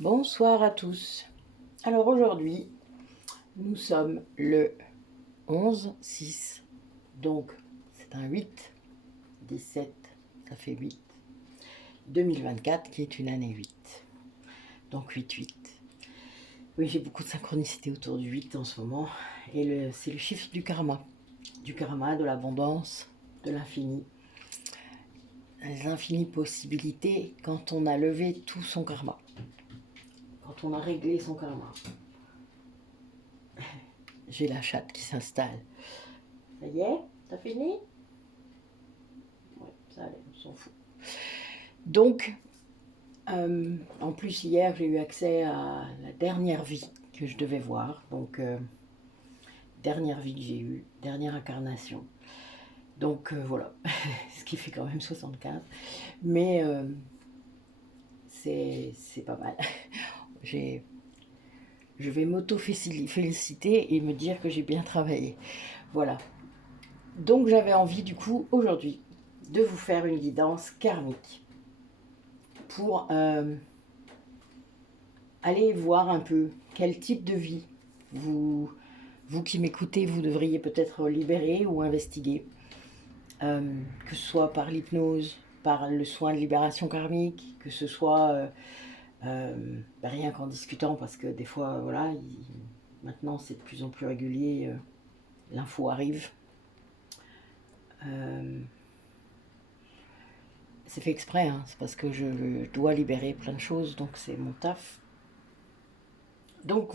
Bonsoir à tous. Alors aujourd'hui, nous sommes le 11/6, donc c'est un 8, 17, ça fait 8, 2024 qui est une année 8. Donc 8-8. Oui, j'ai beaucoup de synchronicité autour du 8 en ce moment. Et c'est le chiffre du karma, de l'abondance, de l'infini. Les infinies possibilités quand on a levé tout son karma, quand on a réglé son karma. J'ai la chatte qui s'installe. Ça y est, t'as fini? Ouais, ça allait, on s'en fout. Donc, en plus hier j'ai eu accès à la dernière vie que je devais voir. Donc, dernière vie que j'ai eue, dernière incarnation. Donc voilà, ce qui fait quand même 75. Mais c'est pas mal. Je vais m'auto-féliciter et me dire que j'ai bien travaillé. Voilà. Donc j'avais envie du coup aujourd'hui de vous faire une guidance karmique pour aller voir un peu quel type de vie vous qui m'écoutez, vous devriez peut-être libérer ou investiguer, que ce soit par l'hypnose, par le soin de libération karmique, que ce soit rien qu'en discutant, parce que des fois, voilà, maintenant c'est de plus en plus régulier, l'info arrive. C'est fait exprès, hein, c'est parce que je dois libérer plein de choses, donc c'est mon taf. Donc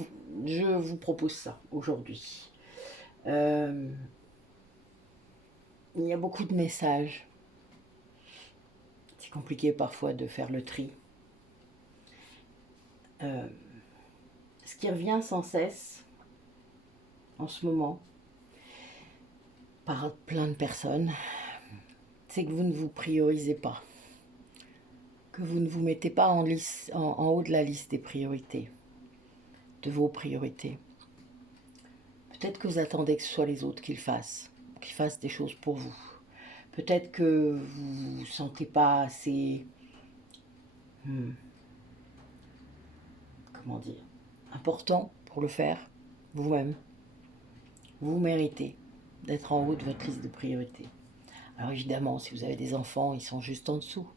je vous propose ça aujourd'hui. Il y a beaucoup de messages. C'est compliqué parfois de faire le tri. Ce qui revient sans cesse en ce moment par plein de personnes, c'est que vous ne vous priorisez pas, que vous ne vous mettez pas en haut de la liste des priorités, de vos priorités. Peut-être que vous attendez que ce soit les autres qui le fassent, qu'ils fassent des choses pour vous. Peut-être que vous ne vous sentez pas assez, comment dire, important pour le faire vous-même. Vous méritez d'être en haut de votre liste de priorités. Alors évidemment, si vous avez des enfants, ils sont juste en dessous.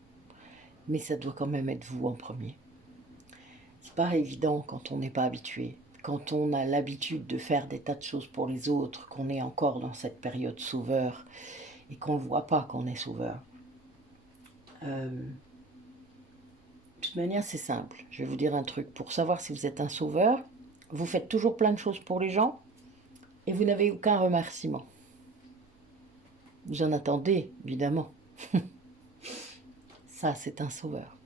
Mais ça doit quand même être vous en premier. C'est pas évident quand on n'est pas habitué. Quand on a l'habitude de faire des tas de choses pour les autres, qu'on est encore dans cette période sauveur et qu'on ne voit pas qu'on est sauveur. De toute manière, c'est simple. Je vais vous dire un truc. Pour savoir si vous êtes un sauveur, vous faites toujours plein de choses pour les gens et vous n'avez aucun remerciement. Vous en attendez, évidemment. Ça, c'est un sauveur.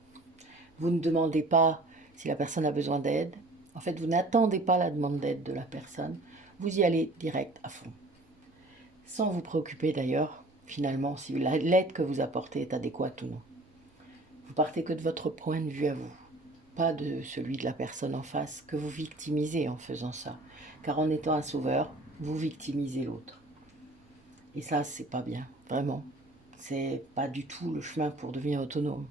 Vous ne demandez pas si la personne a besoin d'aide. En fait, vous n'attendez pas la demande d'aide de la personne. Vous y allez direct à fond. Sans vous préoccuper d'ailleurs, finalement, si l'aide que vous apportez est adéquate ou non. Vous partez que de votre point de vue à vous, pas de celui de la personne en face, que vous victimisez en faisant ça. Car en étant un sauveur, vous victimisez l'autre. Et ça, c'est pas bien, vraiment. C'est pas du tout le chemin pour devenir autonome.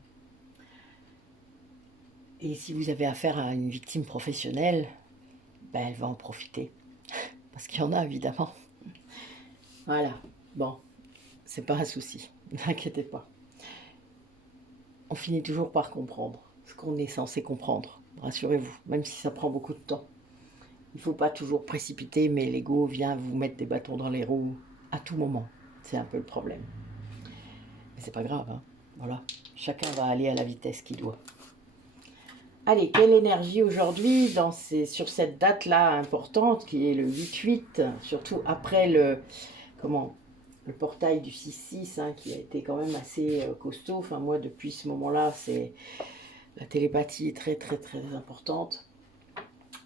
Et si vous avez affaire à une victime professionnelle, ben elle va en profiter. Parce qu'il y en a, évidemment. Voilà. Bon, c'est pas un souci. N'inquiétez pas. On finit toujours par comprendre ce qu'on est censé comprendre. Rassurez-vous, même si ça prend beaucoup de temps. Il ne faut pas toujours précipiter, mais l'ego vient vous mettre des bâtons dans les roues à tout moment. C'est un peu le problème. Mais c'est pas grave, hein. Voilà. Chacun va aller à la vitesse qu'il doit. Allez, quelle énergie aujourd'hui sur cette date-là importante qui est le 8-8, surtout après le portail du 6-6, hein, qui a été quand même assez costaud. Enfin, moi, depuis ce moment-là, la télépathie est très très très importante,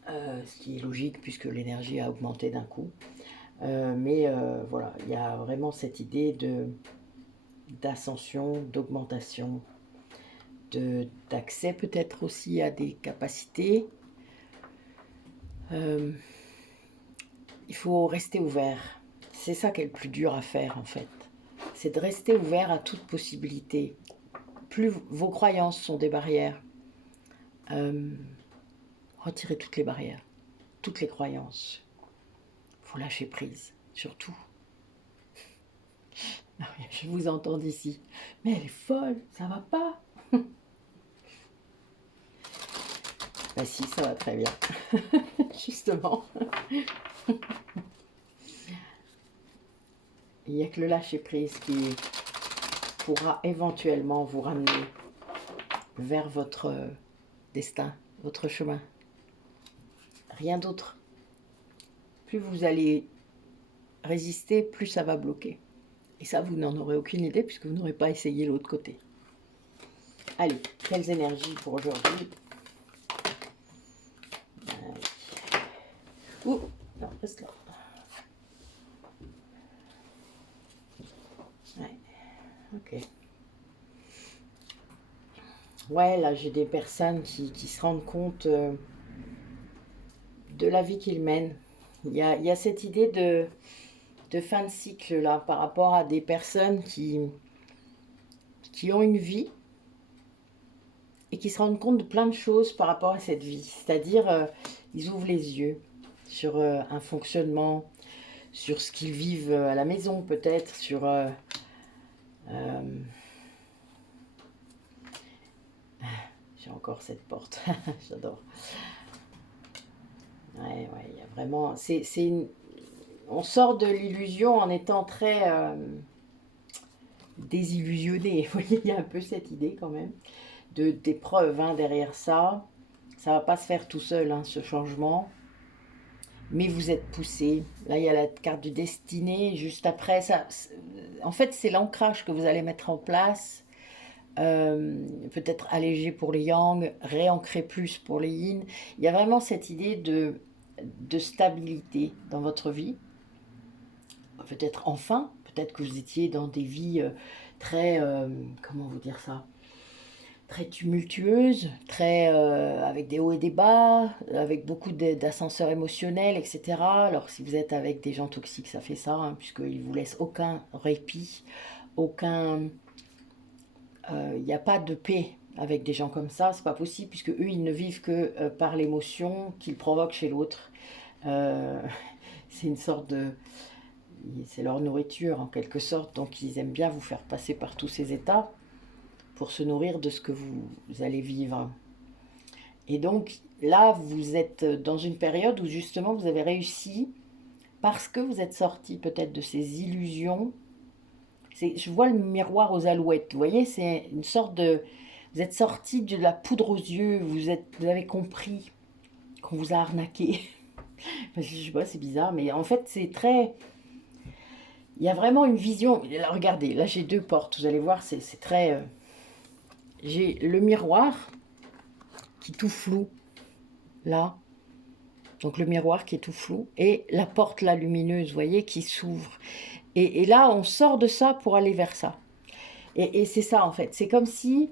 ce qui est logique puisque l'énergie a augmenté d'un coup. Mais voilà, il y a vraiment cette idée d'ascension, d'augmentation, d'accès peut-être aussi à des capacités. Il faut rester ouvert. C'est ça qui est le plus dur à faire en fait. C'est de rester ouvert à toute possibilité. Plus vos croyances sont des barrières, retirez toutes les barrières, toutes les croyances. Faut lâcher prise, surtout. Je vous entends d'ici. Mais elle est folle, ça va pas. Bah si, ça va très bien. Justement. Il n'y a que le lâcher prise qui pourra éventuellement vous ramener vers votre destin, votre chemin. Rien d'autre. Plus vous allez résister, plus ça va bloquer. Et ça, vous n'en aurez aucune idée puisque vous n'aurez pas essayé l'autre côté. Allez, quelles énergies pour aujourd'hui? Ouh, non, reste là. Ouais, ok. Ouais, là, j'ai des personnes qui se rendent compte de la vie qu'ils mènent. Il y a cette idée de fin de cycle, là, par rapport à des personnes qui ont une vie et qui se rendent compte de plein de choses par rapport à cette vie. C'est-à-dire, ils ouvrent les yeux sur un fonctionnement, sur ce qu'ils vivent à la maison peut-être, sur... j'ai encore cette porte, j'adore. Ouais, il y a vraiment... On sort de l'illusion en étant très désillusionné. Vous voyez, il y a un peu cette idée quand même d'épreuve derrière ça. Ça va pas se faire tout seul, ce changement. Mais vous êtes poussé. Là, il y a la carte du destiné. Juste après, ça, en fait, c'est l'ancrage que vous allez mettre en place. Peut-être allégé pour les yang, réancrer plus pour les yin. Il y a vraiment cette idée de stabilité dans votre vie. Peut-être enfin, peut-être que vous étiez dans des vies très, comment vous dire ça, très tumultueuses, très avec des hauts et des bas, avec beaucoup d'ascenseurs émotionnels, etc. Alors si vous êtes avec des gens toxiques, ça fait ça, puisqu'ils ne vous laissent aucun répit, aucun... Il n'y a pas de paix avec des gens comme ça, c'est pas possible, puisque eux, ils ne vivent que par l'émotion qu'ils provoquent chez l'autre. C'est une sorte de... C'est leur nourriture en quelque sorte, donc ils aiment bien vous faire passer par tous ces états pour se nourrir de ce que vous allez vivre. Et donc là, vous êtes dans une période où justement vous avez réussi parce que vous êtes sorti peut-être de ces illusions. Je vois le miroir aux alouettes, vous voyez, c'est une sorte de... Vous êtes sorti de la poudre aux yeux, vous avez compris qu'on vous a arnaqué. Je sais pas, c'est bizarre, mais en fait c'est très... Il y a vraiment une vision. Là, regardez, là j'ai deux portes, vous allez voir, c'est très... J'ai le miroir qui est tout flou, là. Donc le miroir qui est tout flou. Et la porte, là, lumineuse, vous voyez, qui s'ouvre. Et là, on sort de ça pour aller vers ça. Et c'est ça, en fait. C'est comme si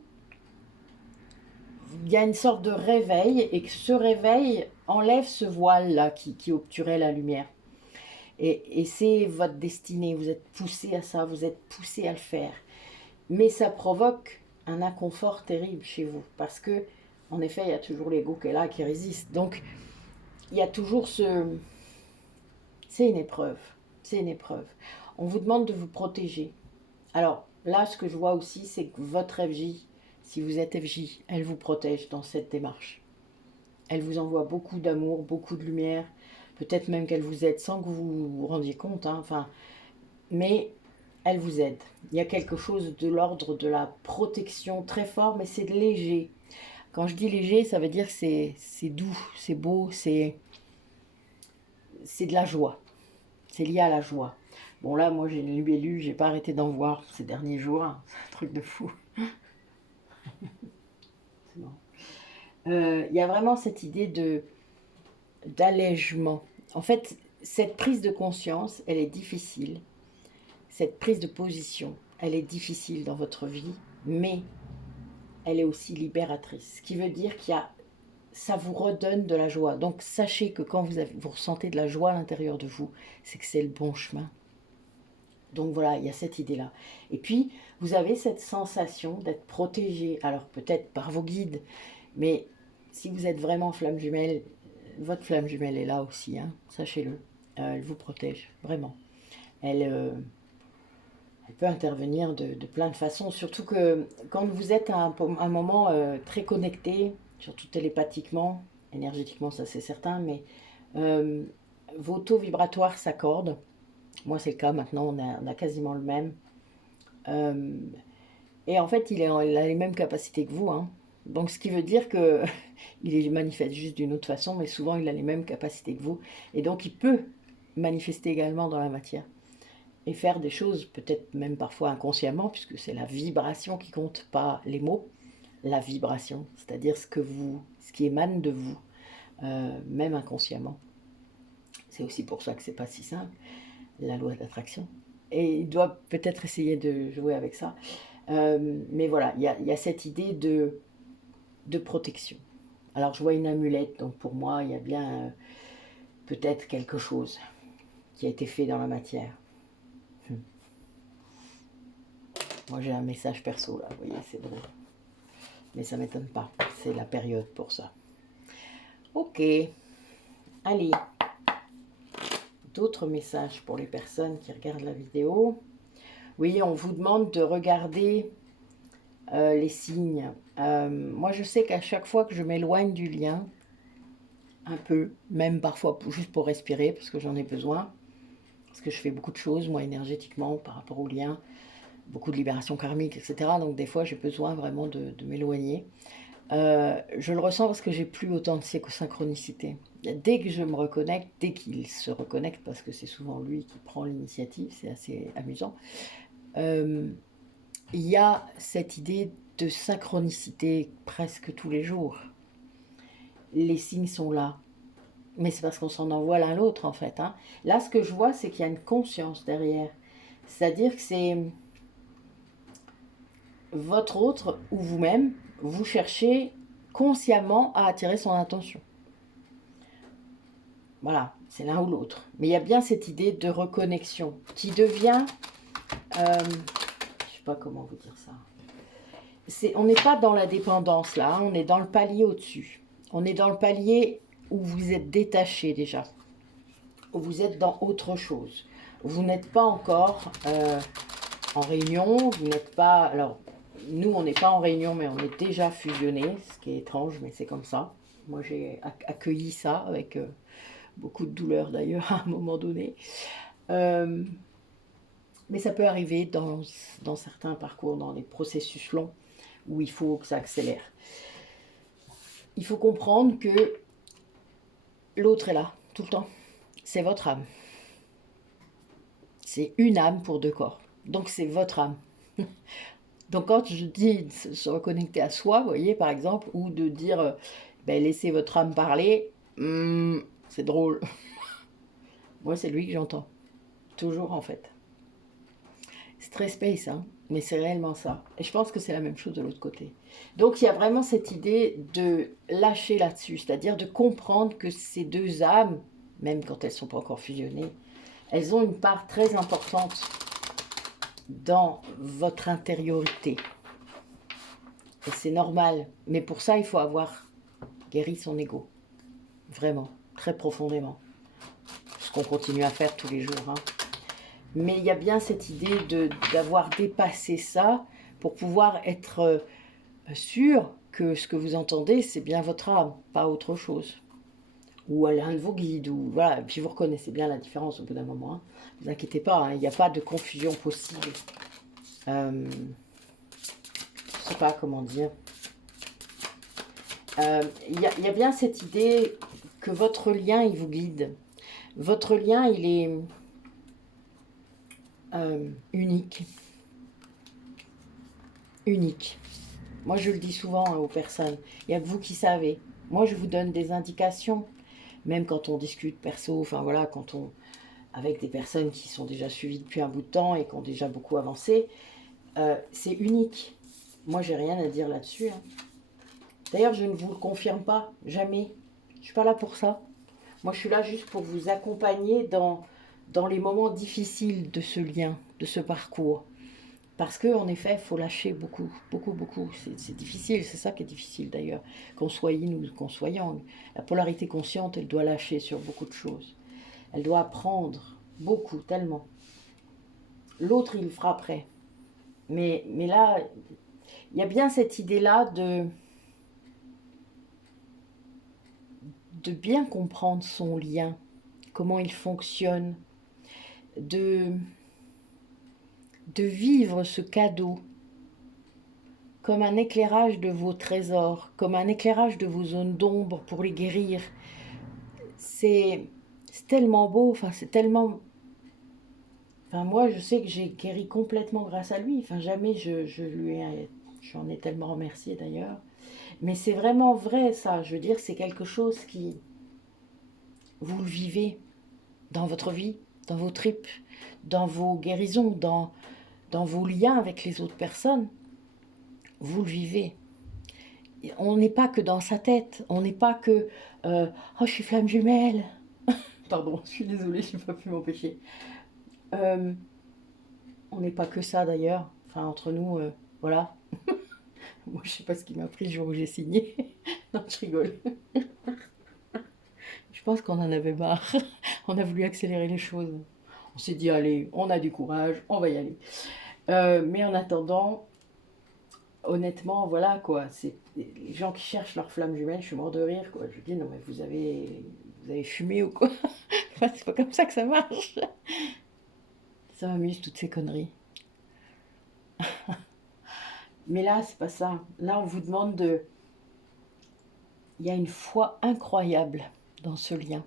il y a une sorte de réveil et que ce réveil enlève ce voile-là qui obturait la lumière. Et c'est votre destinée. Vous êtes poussé à ça, vous êtes poussé à le faire. Mais ça provoque un inconfort terrible chez vous. Parce que, en effet, il y a toujours l'ego qui est là, qui résiste. Donc, il y a toujours ce... C'est une épreuve. C'est une épreuve. On vous demande de vous protéger. Alors, là, ce que je vois aussi, c'est que votre FJ, si vous êtes FJ, elle vous protège dans cette démarche. Elle vous envoie beaucoup d'amour, beaucoup de lumière. Peut-être même qu'elle vous aide sans que vous vous rendiez compte. Enfin, mais elle vous aide. Il y a quelque chose de l'ordre de la protection très fort, mais c'est léger. Quand je dis léger, ça veut dire que c'est doux, c'est beau, c'est de la joie. C'est lié à la joie. Bon là, moi j'ai lu, j'ai pas arrêté d'en voir ces derniers jours. C'est un truc de fou. Il y a vraiment cette idée d'allègement. En fait, cette prise de conscience, elle est difficile. Cette prise de position, elle est difficile dans votre vie, mais elle est aussi libératrice. Ce qui veut dire ça vous redonne de la joie. Donc sachez que quand vous ressentez de la joie à l'intérieur de vous, c'est que c'est le bon chemin. Donc voilà, il y a cette idée-là. Et puis, vous avez cette sensation d'être protégé. Alors peut-être par vos guides, mais si vous êtes vraiment flamme jumelle, votre flamme jumelle est là aussi, hein, sachez-le. Elle vous protège, vraiment. Elle peut intervenir de plein de façons, surtout que quand vous êtes à un moment très connecté, surtout télépathiquement, énergétiquement, ça c'est certain, mais euh, vos taux vibratoires s'accordent. Moi c'est le cas maintenant, on a quasiment le même. Euh, et en fait, il a les mêmes capacités que vous, hein. Donc ce qui veut dire que il les manifeste juste d'une autre façon, mais souvent il a les mêmes capacités que vous. Et donc il peut manifester également dans la matière et faire des choses peut-être même parfois inconsciemment, puisque c'est la vibration qui compte, pas les mots, la vibration, c'est-à-dire ce qui émane de vous, même inconsciemment. C'est aussi pour ça que c'est pas si simple, la loi d'attraction. Et il doit peut-être essayer de jouer avec ça. Mais voilà, il y a cette idée de protection. Alors je vois une amulette, donc pour moi il y a bien peut-être quelque chose qui a été fait dans la matière. Moi j'ai un message perso là, vous voyez, c'est drôle. Mais ça m'étonne pas, c'est la période pour ça. Ok, allez. D'autres messages pour les personnes qui regardent la vidéo. Oui, on vous demande de regarder les signes. Moi je sais qu'à chaque fois que je m'éloigne du lien, un peu, même parfois juste pour respirer, parce que j'en ai besoin, parce que je fais beaucoup de choses, moi, énergétiquement, par rapport au lien, beaucoup de libération karmique, etc. Donc des fois, j'ai besoin vraiment de m'éloigner. Je le ressens parce que j'ai plus autant de synchronicité. Dès que je me reconnecte, dès qu'il se reconnecte, parce que c'est souvent lui qui prend l'initiative, c'est assez amusant, il y a cette idée de synchronicité presque tous les jours. Les signes sont là. Mais c'est parce qu'on s'en envoie l'un l'autre, en fait, hein. Là, ce que je vois, c'est qu'il y a une conscience derrière. C'est-à-dire que c'est votre autre ou vous-même, vous cherchez consciemment à attirer son attention. Voilà, c'est l'un ou l'autre. Mais il y a bien cette idée de reconnexion qui devient... je ne sais pas comment vous dire ça. On n'est pas dans la dépendance, là, hein, on est dans le palier au-dessus. On est dans le palier où vous êtes détaché déjà. Où vous êtes dans autre chose. Vous n'êtes pas encore en réunion, vous n'êtes pas... Alors, nous, on n'est pas en réunion, mais on est déjà fusionnés, ce qui est étrange, mais c'est comme ça. Moi, j'ai accueilli ça avec beaucoup de douleur, d'ailleurs, à un moment donné. Mais ça peut arriver dans certains parcours, dans des processus longs, où il faut que ça accélère. Il faut comprendre que l'autre est là, tout le temps. C'est votre âme. C'est une âme pour deux corps. Donc, c'est votre âme. Donc quand je dis se reconnecter à soi, vous voyez, par exemple, ou de dire ben, laissez votre âme parler, c'est drôle. Moi, c'est lui que j'entends. Toujours, en fait. C'est très space, hein, mais c'est réellement ça. Et je pense que c'est la même chose de l'autre côté. Donc il y a vraiment cette idée de lâcher là-dessus, c'est-à-dire de comprendre que ces deux âmes, même quand elles ne sont pas encore fusionnées, elles ont une part très importante dans votre intériorité. Et c'est normal. Mais pour ça, il faut avoir guéri son ego. Vraiment, très profondément. Ce qu'on continue à faire tous les jours, hein. Mais il y a bien cette idée d'avoir dépassé ça pour pouvoir être sûr que ce que vous entendez, c'est bien votre âme, pas autre chose. Ou l'un de vos guides, ou voilà. Et puis vous reconnaissez bien la différence au bout d'un moment, hein. Ne vous inquiétez pas, hein, il n'y a pas de confusion possible. Je ne sais pas comment dire. Il y a bien cette idée que votre lien, il vous guide. Votre lien, il est unique. Unique. Moi, je le dis souvent aux personnes. Il n'y a que vous qui savez. Moi, je vous donne des indications. Même quand on discute perso, enfin voilà, avec des personnes qui sont déjà suivies depuis un bout de temps et qui ont déjà beaucoup avancé, c'est unique. Moi, j'ai rien à dire là-dessus, hein. D'ailleurs, je ne vous le confirme pas, jamais. Je ne suis pas là pour ça. Moi, je suis là juste pour vous accompagner dans les moments difficiles de ce lien, de ce parcours. Parce que en effet, il faut lâcher beaucoup, beaucoup, beaucoup. C'est difficile, c'est ça qui est difficile d'ailleurs. Qu'on soit yin ou qu'on soit yang. La polarité consciente, elle doit lâcher sur beaucoup de choses. Elle doit apprendre beaucoup, tellement. L'autre, il le fera après. Mais là, il y a bien cette idée-là de bien comprendre son lien, comment il fonctionne, de, de vivre ce cadeau comme un éclairage de vos trésors, comme un éclairage de vos zones d'ombre pour les guérir. C'est tellement beau, enfin c'est tellement... Enfin moi je sais que j'ai guéri complètement grâce à lui, enfin jamais j'en ai tellement remercié d'ailleurs. Mais c'est vraiment vrai ça, je veux dire c'est quelque chose qui... Vous le vivez dans votre vie, dans vos tripes, dans vos guérisons, dans vos liens avec les autres personnes. Vous le vivez. On n'est pas que dans sa tête, on n'est pas que oh je suis flamme jumelle. Pardon, je suis désolée, je n'ai pas pu m'empêcher. Euh, on n'est pas que ça d'ailleurs, enfin entre nous, voilà. Moi je sais pas ce qui m'a pris le jour où j'ai signé. Non, je rigole. Je pense qu'on en avait marre. On a voulu accélérer les choses. On s'est dit allez, on a du courage, on va y aller. Mais en attendant, honnêtement, voilà quoi, c'est les gens qui cherchent leur flamme jumelle, je suis mort de rire quoi. Je dis non mais vous avez fumé ou quoi? Enfin, c'est pas comme ça que ça marche. Ça m'amuse toutes ces conneries. Mais là, c'est pas ça. Là, on vous demande de... Il y a une foi incroyable dans ce lien.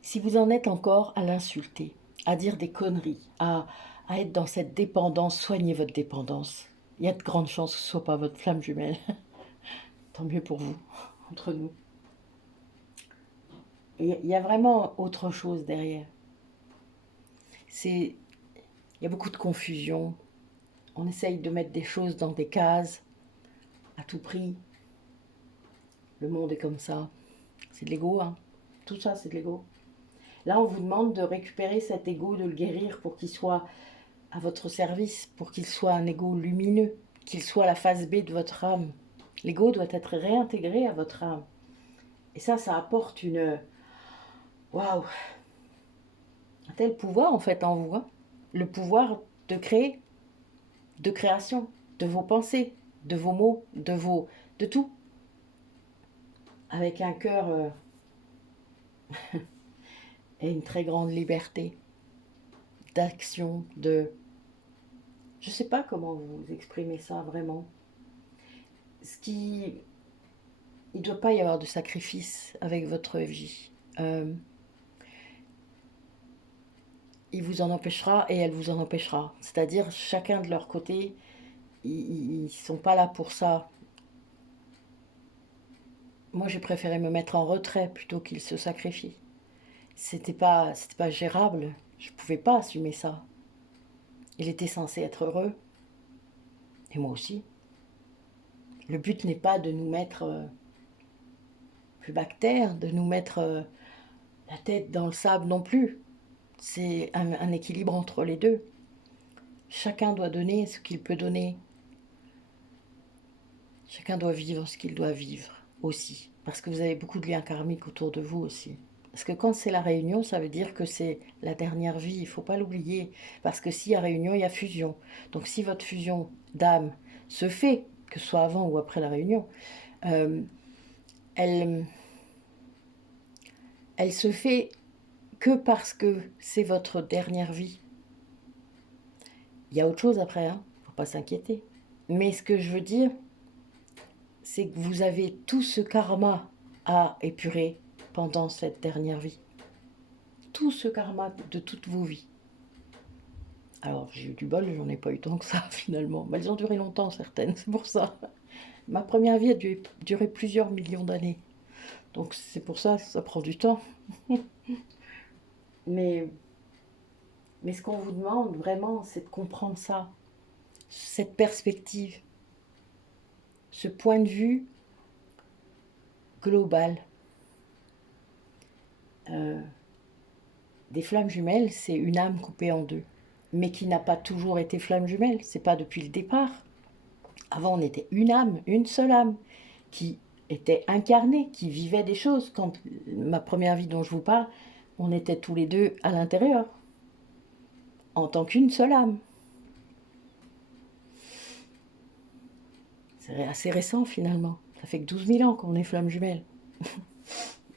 Si vous en êtes encore à l'insulter, à dire des conneries, à être dans cette dépendance, soignez votre dépendance. Il y a de grandes chances que ce ne soit pas votre flamme jumelle. Tant mieux pour vous, entre nous. Et il y a vraiment autre chose derrière. Il y a beaucoup de confusion. On essaye de mettre des choses dans des cases à tout prix. Le monde est comme ça. C'est de l'ego, hein. Tout ça, c'est de l'ego. Là, on vous demande de récupérer cet ego, de le guérir pour qu'il soit à votre service, pour qu'il soit un ego lumineux, qu'il soit la phase B de votre âme. L'ego doit être réintégré à votre âme. Et ça apporte une... Waouh! Un tel pouvoir, en fait, en vous. Hein. Le pouvoir de créer, de création, de vos pensées, de vos mots, de tout. Avec un cœur et une très grande liberté d'action, de... Je ne sais pas comment vous exprimer ça vraiment. Il ne doit pas y avoir de sacrifice avec votre vie. Il vous en empêchera et elle vous en empêchera. C'est-à-dire chacun de leur côté, ils ne sont pas là pour ça. Moi, j'ai préféré me mettre en retrait plutôt qu'ils se sacrifient. C'était pas gérable. Je ne pouvais pas assumer ça. Il était censé être heureux. Et moi aussi. Le but n'est pas de nous mettre plus bactère, de nous mettre la tête dans le sable non plus. C'est un équilibre entre les deux. Chacun doit donner ce qu'il peut donner. Chacun doit vivre ce qu'il doit vivre aussi. Parce que vous avez beaucoup de liens karmiques autour de vous aussi. Parce que quand c'est la réunion, ça veut dire que c'est la dernière vie, il ne faut pas l'oublier. Parce que s'il y a réunion, il y a fusion. Donc si votre fusion d'âme se fait, que ce soit avant ou après la réunion, euh, elle se fait que parce que c'est votre dernière vie. Il y a autre chose après, hein, faut pas s'inquiéter. Mais ce que je veux dire, c'est que vous avez tout ce karma à épurer pendant cette dernière vie. Tout ce karma de toutes vos vies. Alors, j'ai eu du bol, j'en ai pas eu tant que ça, finalement. Mais elles ont duré longtemps, certaines, c'est pour ça. Ma première vie a duré plusieurs millions d'années. Donc, c'est pour ça que ça prend du temps. Mais, mais ce qu'on vous demande, vraiment, c'est de comprendre ça. Cette perspective. Ce point de vue global. Des flammes jumelles, c'est une âme coupée en deux. mais qui n'a pas toujours été flamme jumelle. C'est pas depuis le départ. Avant, on était une âme, une seule âme, qui était incarnée, qui vivait des choses. Quand ma première vie dont je vous parle, on était tous les deux à l'intérieur, en tant qu'une seule âme. C'est assez récent finalement. Ça fait que 12 000 ans qu'on est flamme jumelle.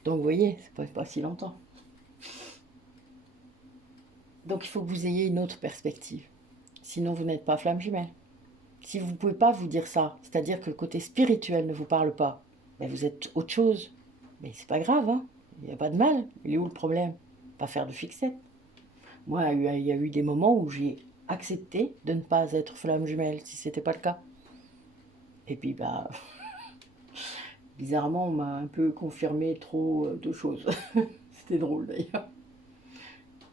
Donc vous voyez, c'est pas si longtemps. Donc il faut que vous ayez une autre perspective. Sinon vous n'êtes pas flamme jumelle. Si vous ne pouvez pas vous dire ça, c'est-à-dire que le côté spirituel ne vous parle pas, ben vous êtes autre chose. Mais c'est pas grave, hein. Il n'y a pas de mal. Il est où le problème? Pas faire de fixette. Moi, il y a eu des moments où j'ai accepté de ne pas être flamme jumelle, si c'était pas le cas. Et puis, bah, bizarrement, on m'a un peu confirmé trop de choses. C'était drôle d'ailleurs.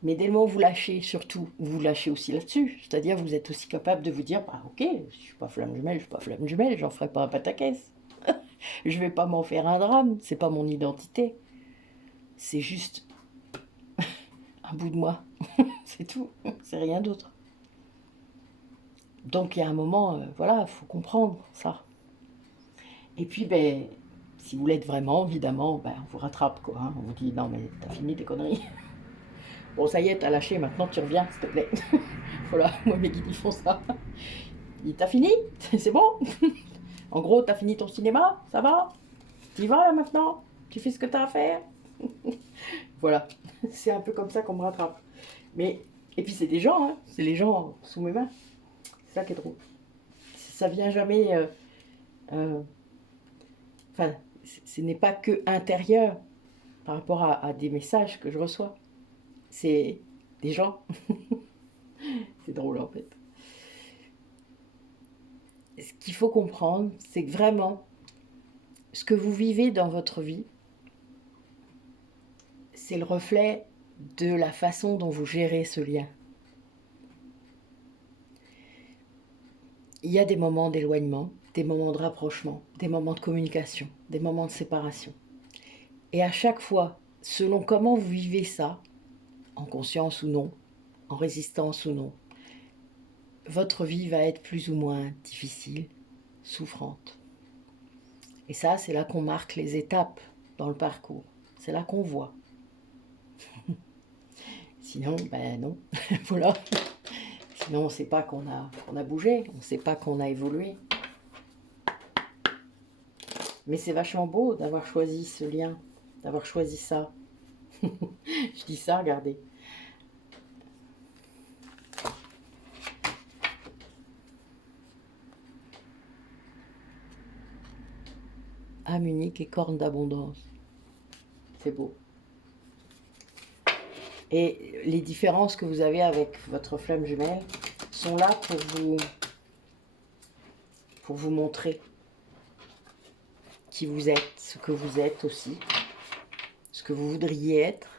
Mais dès le moment où vous lâchez, surtout, vous lâchez aussi là-dessus. C'est-à-dire, vous êtes aussi capable de vous dire, bah ok, je suis pas flamme jumelle, je suis pas flamme jumelle, j'en ferai pas un pataquès. Je vais pas m'en faire un drame, c'est pas mon identité. C'est juste un bout de moi. C'est tout, c'est rien d'autre. Donc il y a un moment, voilà, il faut comprendre ça. Et puis, ben, si vous l'êtes vraiment, évidemment, ben, on vous rattrape, quoi. Hein. On vous dit, non, mais t'as fini tes conneries. Bon, ça y est, t'as lâché, maintenant tu reviens, s'il te plaît. Voilà, moi, mes guides, ils font ça. T'as fini? C'est bon? En gros, t'as fini ton cinéma? Ça va? T'y vas, là, maintenant? Tu fais ce que t'as à faire? Voilà, c'est un peu comme ça qu'on me rattrape. Mais, et puis c'est des gens, hein. C'est les gens sous mes mains. C'est ça qui est drôle. Ça vient jamais... Enfin, ce n'est pas que intérieur par rapport à des messages que je reçois. C'est des gens. C'est drôle en fait. Ce qu'il faut comprendre, c'est que vraiment, ce que vous vivez dans votre vie, c'est le reflet de la façon dont vous gérez ce lien. Il y a des moments d'éloignement, des moments de rapprochement, des moments de communication, des moments de séparation. Et à chaque fois, selon comment vous vivez ça, en conscience ou non, en résistance ou non, votre vie va être plus ou moins difficile, souffrante. Et ça, c'est là qu'on marque les étapes dans le parcours. C'est là qu'on voit. Sinon, ben non. Voilà. Sinon, on ne sait pas qu'on a bougé, on ne sait pas qu'on a évolué. Mais c'est vachement beau d'avoir choisi ce lien, d'avoir choisi ça. Je dis ça, regardez. Âme unique et corne d'abondance. C'est beau. Et les différences que vous avez avec votre flamme jumelle sont là pour vous montrer qui vous êtes, ce que vous êtes aussi, ce que vous voudriez être.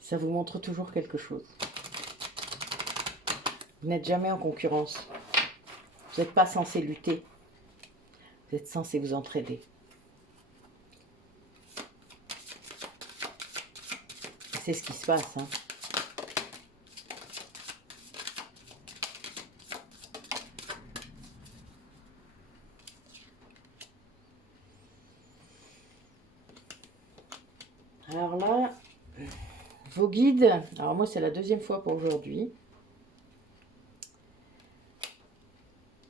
Ça vous montre toujours quelque chose. Vous n'êtes jamais en concurrence. Vous n'êtes pas censé lutter. Vous êtes censé vous entraider. C'est ce qui se passe. Hein. Alors là, vos guides, alors moi c'est la deuxième fois pour aujourd'hui.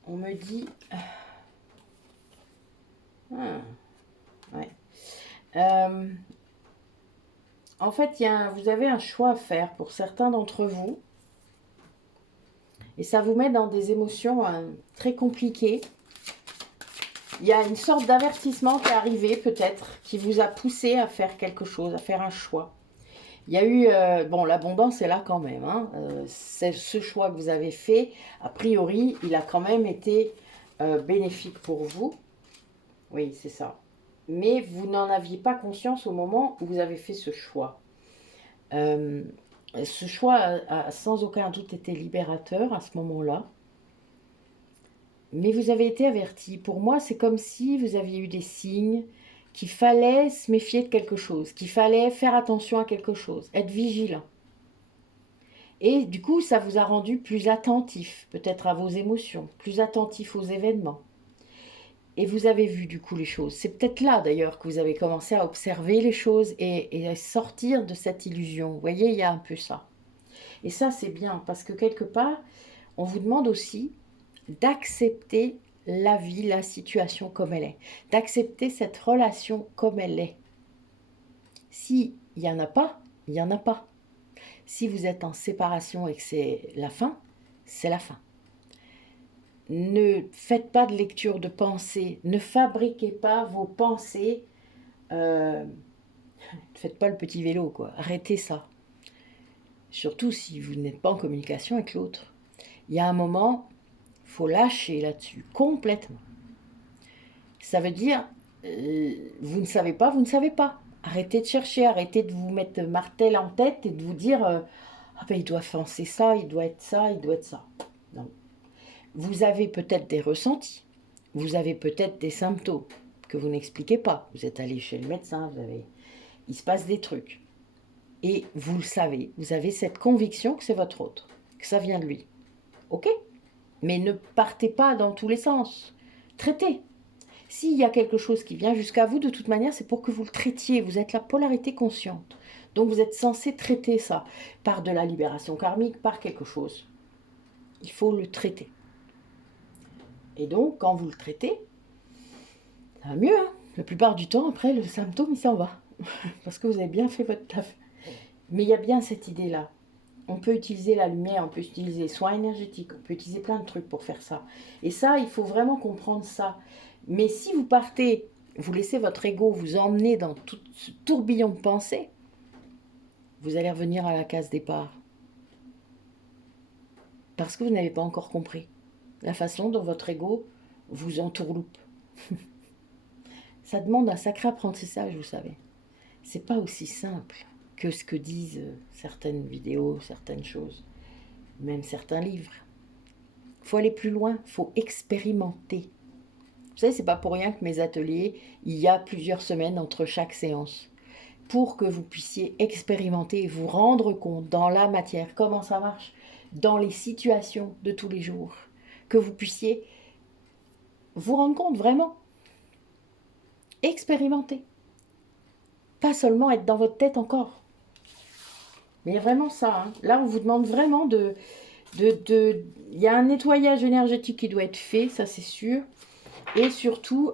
On me dit... ouais. En fait, vous avez un choix à faire pour certains d'entre vous. Et ça vous met dans des émotions très compliquées. Il y a une sorte d'avertissement qui est arrivé peut-être, qui vous a poussé à faire quelque chose, à faire un choix. Il y a eu, bon, l'abondance est là quand même. Hein. Ce choix que vous avez fait, a priori, il a quand même été bénéfique pour vous. Oui, c'est ça. Mais vous n'en aviez pas conscience au moment où vous avez fait ce choix. Ce choix a sans aucun doute été libérateur à ce moment-là. Mais vous avez été averti. Pour moi, c'est comme si vous aviez eu des signes qu'il fallait se méfier de quelque chose, qu'il fallait faire attention à quelque chose, être vigilant. Et du coup, ça vous a rendu plus attentif, peut-être à vos émotions, plus attentif aux événements. Et vous avez vu du coup les choses. C'est peut-être là d'ailleurs que vous avez commencé à observer les choses et à sortir de cette illusion. Vous voyez, il y a un peu ça. Et ça, c'est bien parce que quelque part, on vous demande aussi d'accepter la vie, la situation comme elle est. D'accepter cette relation comme elle est. S'il n'y en a pas, il n'y en a pas. Si vous êtes en séparation et que c'est la fin, c'est la fin. Ne faites pas de lecture de pensée. Ne fabriquez pas vos pensées. Ne faites pas le petit vélo, quoi. Arrêtez ça. Surtout si vous n'êtes pas en communication avec l'autre. Il y a un moment, il faut lâcher là-dessus, complètement. Ça veut dire, vous ne savez pas, vous ne savez pas. Arrêtez de chercher, arrêtez de vous mettre martel en tête et de vous dire ah ben il doit penser ça, il doit être ça, il doit être ça. Non. Vous avez peut-être des ressentis, vous avez peut-être des symptômes que vous n'expliquez pas. Vous êtes allé chez le médecin, il se passe des trucs. Et vous le savez, vous avez cette conviction que c'est votre autre, que ça vient de lui. Ok? Mais ne partez pas dans tous les sens. Traitez. S'il y a quelque chose qui vient jusqu'à vous, de toute manière, c'est pour que vous le traitiez. Vous êtes la polarité consciente. Donc vous êtes censé traiter ça par de la libération karmique, par quelque chose. Il faut le traiter. Et donc, quand vous le traitez, ça va mieux. Hein, la plupart du temps, après, le symptôme, il s'en va. Parce que vous avez bien fait votre taf. Mais il y a bien cette idée-là. On peut utiliser la lumière, on peut utiliser les soins énergétiques, on peut utiliser plein de trucs pour faire ça. Et ça, il faut vraiment comprendre ça. Mais si vous partez, vous laissez votre ego vous emmener dans tout ce tourbillon de pensées, vous allez revenir à la case départ. Parce que vous n'avez pas encore compris la façon dont votre ego vous entourloupe. Ça demande un sacré apprentissage, vous savez. C'est pas aussi simple que ce que disent certaines vidéos, certaines choses, même certains livres. Il faut aller plus loin, il faut expérimenter. Vous savez, c'est pas pour rien que mes ateliers, il y a plusieurs semaines entre chaque séance, pour que vous puissiez expérimenter et vous rendre compte dans la matière, comment ça marche, dans les situations de tous les jours, que vous puissiez vous rendre compte vraiment, expérimenter. Pas seulement être dans votre tête encore. Mais vraiment ça, hein. Là on vous demande vraiment il y a un nettoyage énergétique qui doit être fait, ça c'est sûr. Et surtout,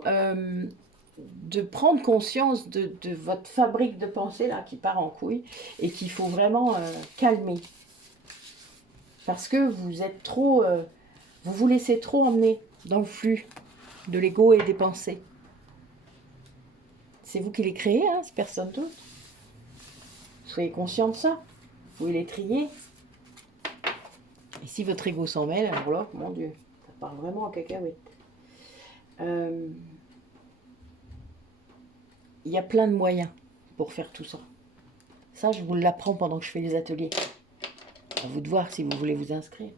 de prendre conscience de votre fabrique de pensée là qui part en couille et qu'il faut vraiment calmer. Parce que vous êtes trop... vous vous laissez trop emmener dans le flux de l'ego et des pensées. C'est vous qui les créez, hein, c'est personne d'autre. Soyez conscient de ça. Vous pouvez les trier. Et si votre ego s'en mêle, alors là, mon Dieu, ça part vraiment en cacahuète. Il y a plein de moyens pour faire tout ça. Ça, je vous l'apprends pendant que je fais les ateliers. À vous de voir si vous voulez vous inscrire.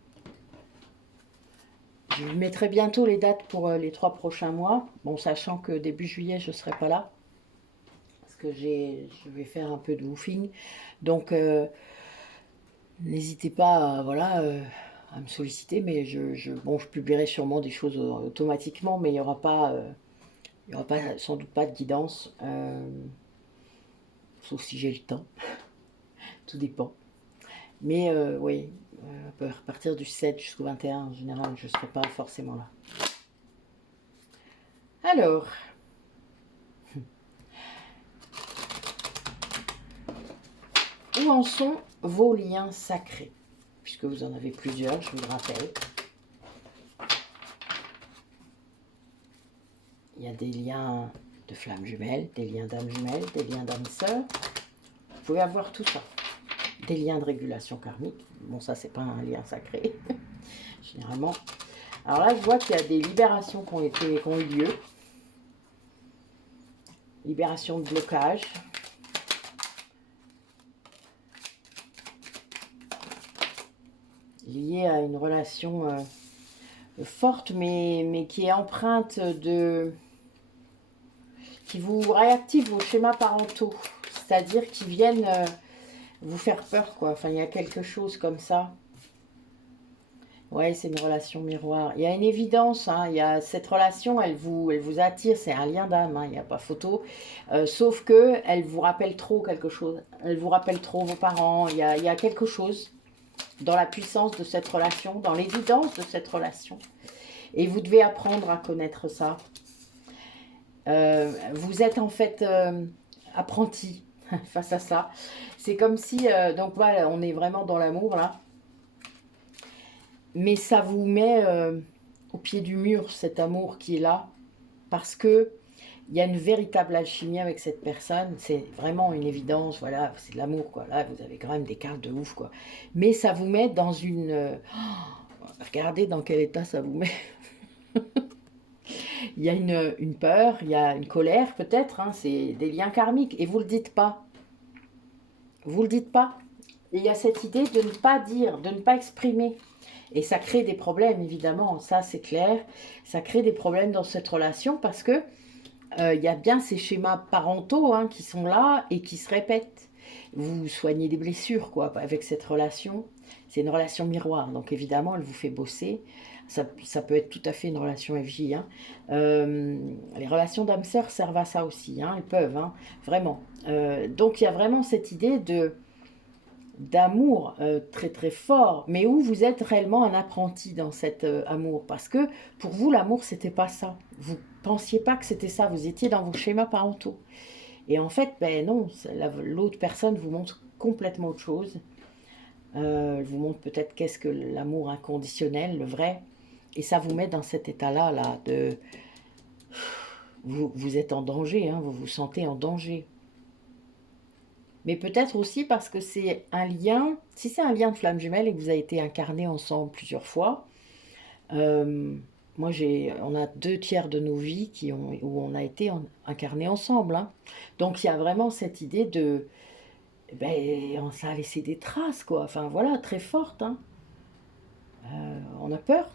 Je vous mettrai bientôt les dates pour les 3 prochains mois. Bon, sachant que début juillet, je ne serai pas là. Parce que je vais faire un peu de woofing. Donc, n'hésitez pas à me solliciter. Mais je publierai sûrement des choses automatiquement. Mais il n'y aura pas... sans doute pas de guidance, sauf si j'ai le temps, tout dépend. Mais oui, à partir du 7 jusqu'au 21, en général, je ne serai pas forcément là. Alors, où en sont vos liens sacrés? Puisque vous en avez plusieurs, je vous le rappelle. Il y a des liens de flammes jumelles, des liens d'âmes jumelles, des liens d'âmes sœurs. Vous pouvez avoir tout ça. Des liens de régulation karmique. Bon, ça, c'est pas un lien sacré, généralement. Alors là, je vois qu'il y a des libérations qui ont eu lieu. Libération de blocage. Liée à une relation forte, mais qui est empreinte de... qui vous réactive vos schémas parentaux. C'est-à-dire qui viennent vous faire peur, quoi. Enfin, il y a quelque chose comme ça. Ouais, c'est une relation miroir. Il y a une évidence, hein, il y a cette relation, elle vous attire, c'est un lien d'âme, hein, il n'y a pas photo. Sauf que elle vous rappelle trop quelque chose. Elle vous rappelle trop vos parents. Il y a quelque chose dans la puissance de cette relation, dans l'évidence de cette relation. Et vous devez apprendre à connaître ça. Vous êtes en fait apprenti face à ça. C'est comme si, donc voilà, on est vraiment dans l'amour là. Mais ça vous met au pied du mur, cet amour qui est là, parce que il y a une véritable alchimie avec cette personne. C'est vraiment une évidence, voilà, c'est de l'amour, quoi. Là, vous avez quand même des cartes de ouf, quoi. Mais ça vous met dans une... regardez dans quel état ça vous met. Il y a une peur, il y a une colère, peut-être, hein, c'est des liens karmiques, et vous le dites pas. Vous le dites pas. Et il y a cette idée de ne pas dire, de ne pas exprimer. Et ça crée des problèmes, évidemment, ça c'est clair. Ça crée des problèmes dans cette relation parce que il y a bien ces schémas parentaux hein, qui sont là et qui se répètent. Vous soignez des blessures quoi, avec cette relation. C'est une relation miroir, donc évidemment, elle vous fait bosser. Ça peut être tout à fait une relation FJ. Hein. Les relations d'âme-sœur servent à ça aussi, hein, elles peuvent, hein, vraiment. Donc il y a vraiment cette idée de d'amour très très fort, mais où vous êtes réellement un apprenti dans cet amour, parce que pour vous l'amour c'était pas ça, vous pensiez pas que c'était ça, vous étiez dans vos schémas parentaux, et en fait ben non, l'autre personne vous montre complètement autre chose, elle vous montre peut-être qu'est-ce que l'amour inconditionnel, le vrai, et ça vous met dans cet état-là là, de vous êtes en danger, hein, vous vous sentez en danger. Mais peut-être aussi parce que c'est un lien, si c'est un lien de flamme jumelle et que vous avez été incarnés ensemble plusieurs fois, euh, moi on a 2 tiers de nos vies où on a été incarnés ensemble. Hein. Donc il y a vraiment cette idée de, ben, ça a laissé des traces quoi, enfin voilà, très forte. Hein. On a peur.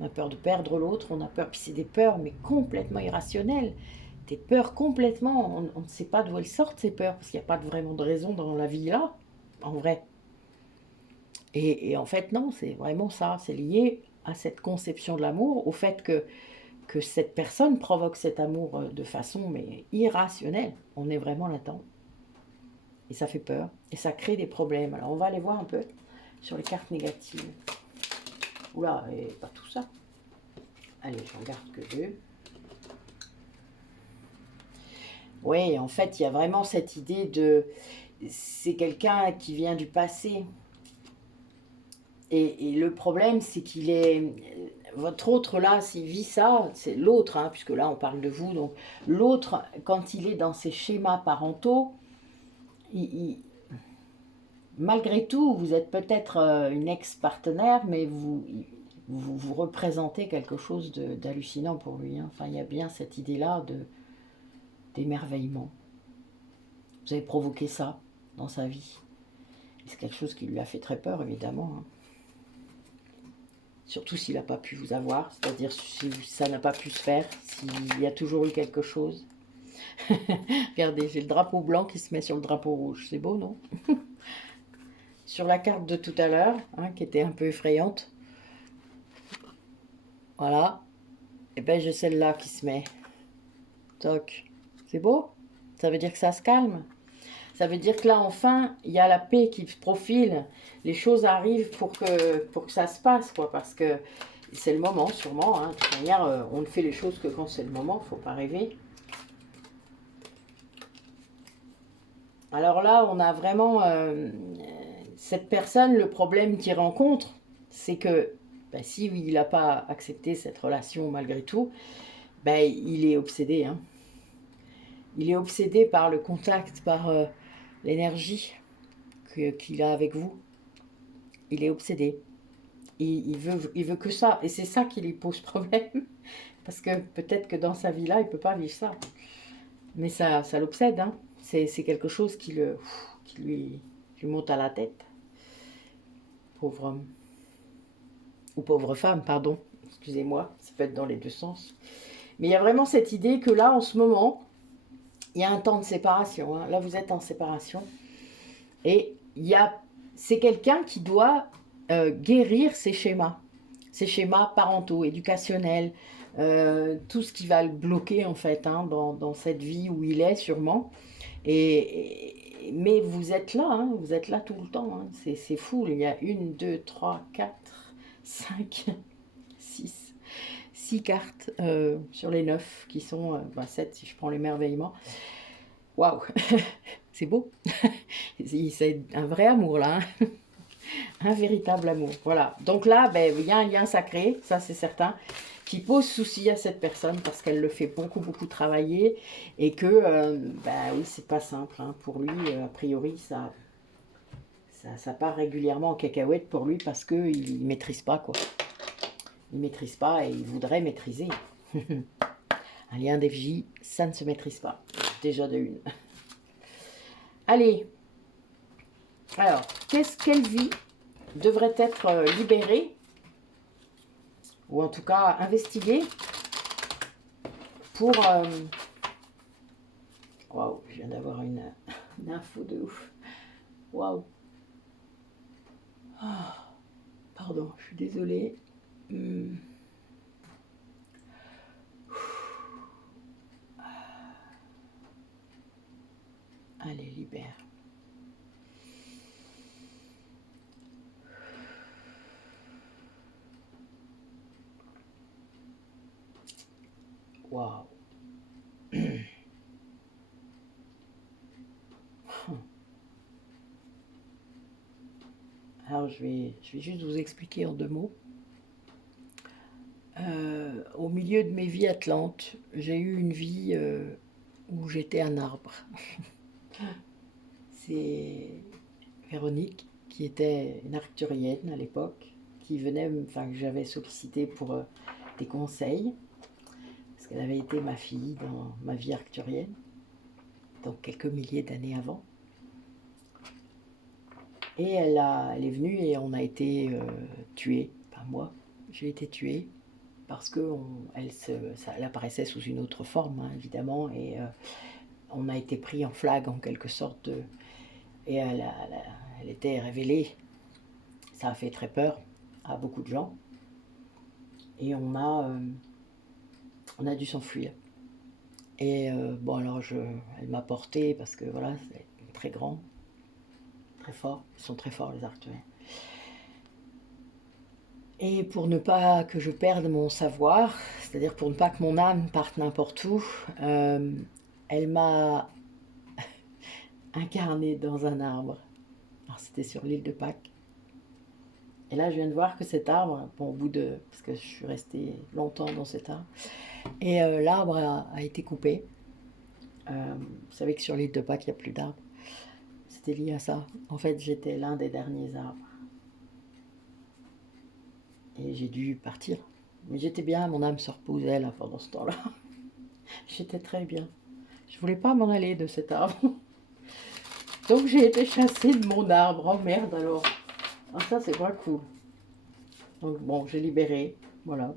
On a peur de perdre l'autre, on a peur, puis c'est des peurs mais complètement irrationnelles. Des peurs complètement, on ne sait pas d'où elles sortent ces peurs, parce qu'il n'y a pas vraiment de raison dans la vie là, en vrai. Et en fait non, c'est vraiment ça, c'est lié à cette conception de l'amour, au fait que cette personne provoque cet amour de façon mais irrationnelle. On est vraiment là-dedans. Et ça fait peur, et ça crée des problèmes. Alors on va aller voir un peu sur les cartes négatives. Oula, et pas tout ça. Allez, j'en garde que 2. Oui, en fait, il y a vraiment cette idée de... C'est quelqu'un qui vient du passé. Et le problème, c'est qu'il est... Votre autre, là, s'il vit ça, c'est l'autre, hein, puisque là, on parle de vous. Donc, l'autre, quand il est dans ses schémas parentaux, malgré tout, vous êtes peut-être une ex-partenaire, mais vous représentez quelque chose d'hallucinant pour lui. Hein. Enfin, il y a bien cette idée-là d'émerveillement. Vous avez provoqué ça dans sa vie. C'est quelque chose qui lui a fait très peur, évidemment. Hein. Surtout s'il n'a pas pu vous avoir, c'est-à-dire si ça n'a pas pu se faire, s'il y a toujours eu quelque chose. Regardez, j'ai le drapeau blanc qui se met sur le drapeau rouge. C'est beau, non? Sur la carte de tout à l'heure, hein, qui était un peu effrayante. Voilà. Et ben j'ai celle-là qui se met. Toc. C'est beau? Ça veut dire que ça se calme. Ça veut dire que là, enfin, il y a la paix qui se profile. Les choses arrivent pour que ça se passe, quoi. Parce que c'est le moment, sûrement. Hein. De toute manière, on ne fait les choses que quand c'est le moment. Il ne faut pas rêver. Alors là, on a vraiment... cette personne, le problème qu'il rencontre, c'est que ben, si il n'a pas accepté cette relation malgré tout, ben, il est obsédé. Hein. Il est obsédé par le contact, par l'énergie qu'il a avec vous. Il est obsédé. Il veut que ça. Et c'est ça qui lui pose problème. Parce que peut-être que dans sa vie-là, il ne peut pas vivre ça. Mais ça l'obsède. Hein. C'est quelque chose qui lui monte à la tête. Pauvre homme. Ou pauvre femme, pardon. Excusez-moi, ça peut être dans les deux sens. Mais il y a vraiment cette idée que là, en ce moment, il y a un temps de séparation. Hein. Là, vous êtes en séparation. Et c'est quelqu'un qui doit guérir ses schémas parentaux, éducationnels, tout ce qui va le bloquer en fait hein, dans cette vie où il est sûrement. Mais vous êtes là, hein, vous êtes là tout le temps. Hein. C'est fou. Il y a 1, 2, 3, 4, 5, 6, 6 cartes sur les 9 qui sont 7 si je prends l'émerveillement. Waouh, c'est beau. C'est un vrai amour là. Hein. Un véritable amour. Voilà. Donc là, ben, il y a un lien sacré, ça c'est certain, qui pose souci à cette personne parce qu'elle le fait beaucoup travailler et que, ben oui, c'est pas simple. Hein. Pour lui, a priori, ça part régulièrement en cacahuète pour lui parce qu'il ne maîtrise pas, quoi. Il ne maîtrise pas et il voudrait maîtriser. Un lien d'FJ, ça ne se maîtrise pas. Déjà de une. Allez. Alors, quelle vie devrait être libérée ou en tout cas investiguée pour... Waouh, je viens d'avoir une info de ouf. Waouh. Oh, pardon, je suis désolée. Allez, libère. Waouh. Alors, je vais juste vous expliquer en 2 mots. Au milieu de mes vies atlantes, j'ai eu une vie où j'étais un arbre. C'est Véronique, qui était une arcturienne à l'époque, qui venait, enfin que j'avais sollicité pour des conseils, parce qu'elle avait été ma fille dans ma vie arcturienne, donc quelques milliers d'années avant. Et elle est venue et on a été tués, enfin moi, j'ai été tuée, parce qu'elle apparaissait sous une autre forme, hein, évidemment, et on a été pris en flag en quelque sorte, et elle était révélée. Ça a fait très peur à beaucoup de gens. Et on a dû s'enfuir. Et bon, alors elle m'a porté parce que voilà, c'est très grand, très fort. Ils sont très forts, les arcturiens. Et pour ne pas que je perde mon savoir, c'est-à-dire pour ne pas que mon âme parte n'importe où, elle m'a incarnée dans un arbre. Alors c'était sur l'île de Pâques. Et là, je viens de voir que cet arbre, bon, au bout de... parce que je suis restée longtemps dans cet arbre, et l'arbre a été coupé. Vous savez que sur l'île de Pâques, il n'y a plus d'arbres. C'était lié à ça. En fait, j'étais l'un des derniers arbres. Et j'ai dû partir. Mais j'étais bien, mon âme se reposait là pendant ce temps-là. J'étais très bien. Je voulais pas m'en aller de cet arbre. Donc j'ai été chassée de mon arbre. Oh merde alors. Ah, ça c'est pas cool. Donc bon, j'ai libéré. Voilà.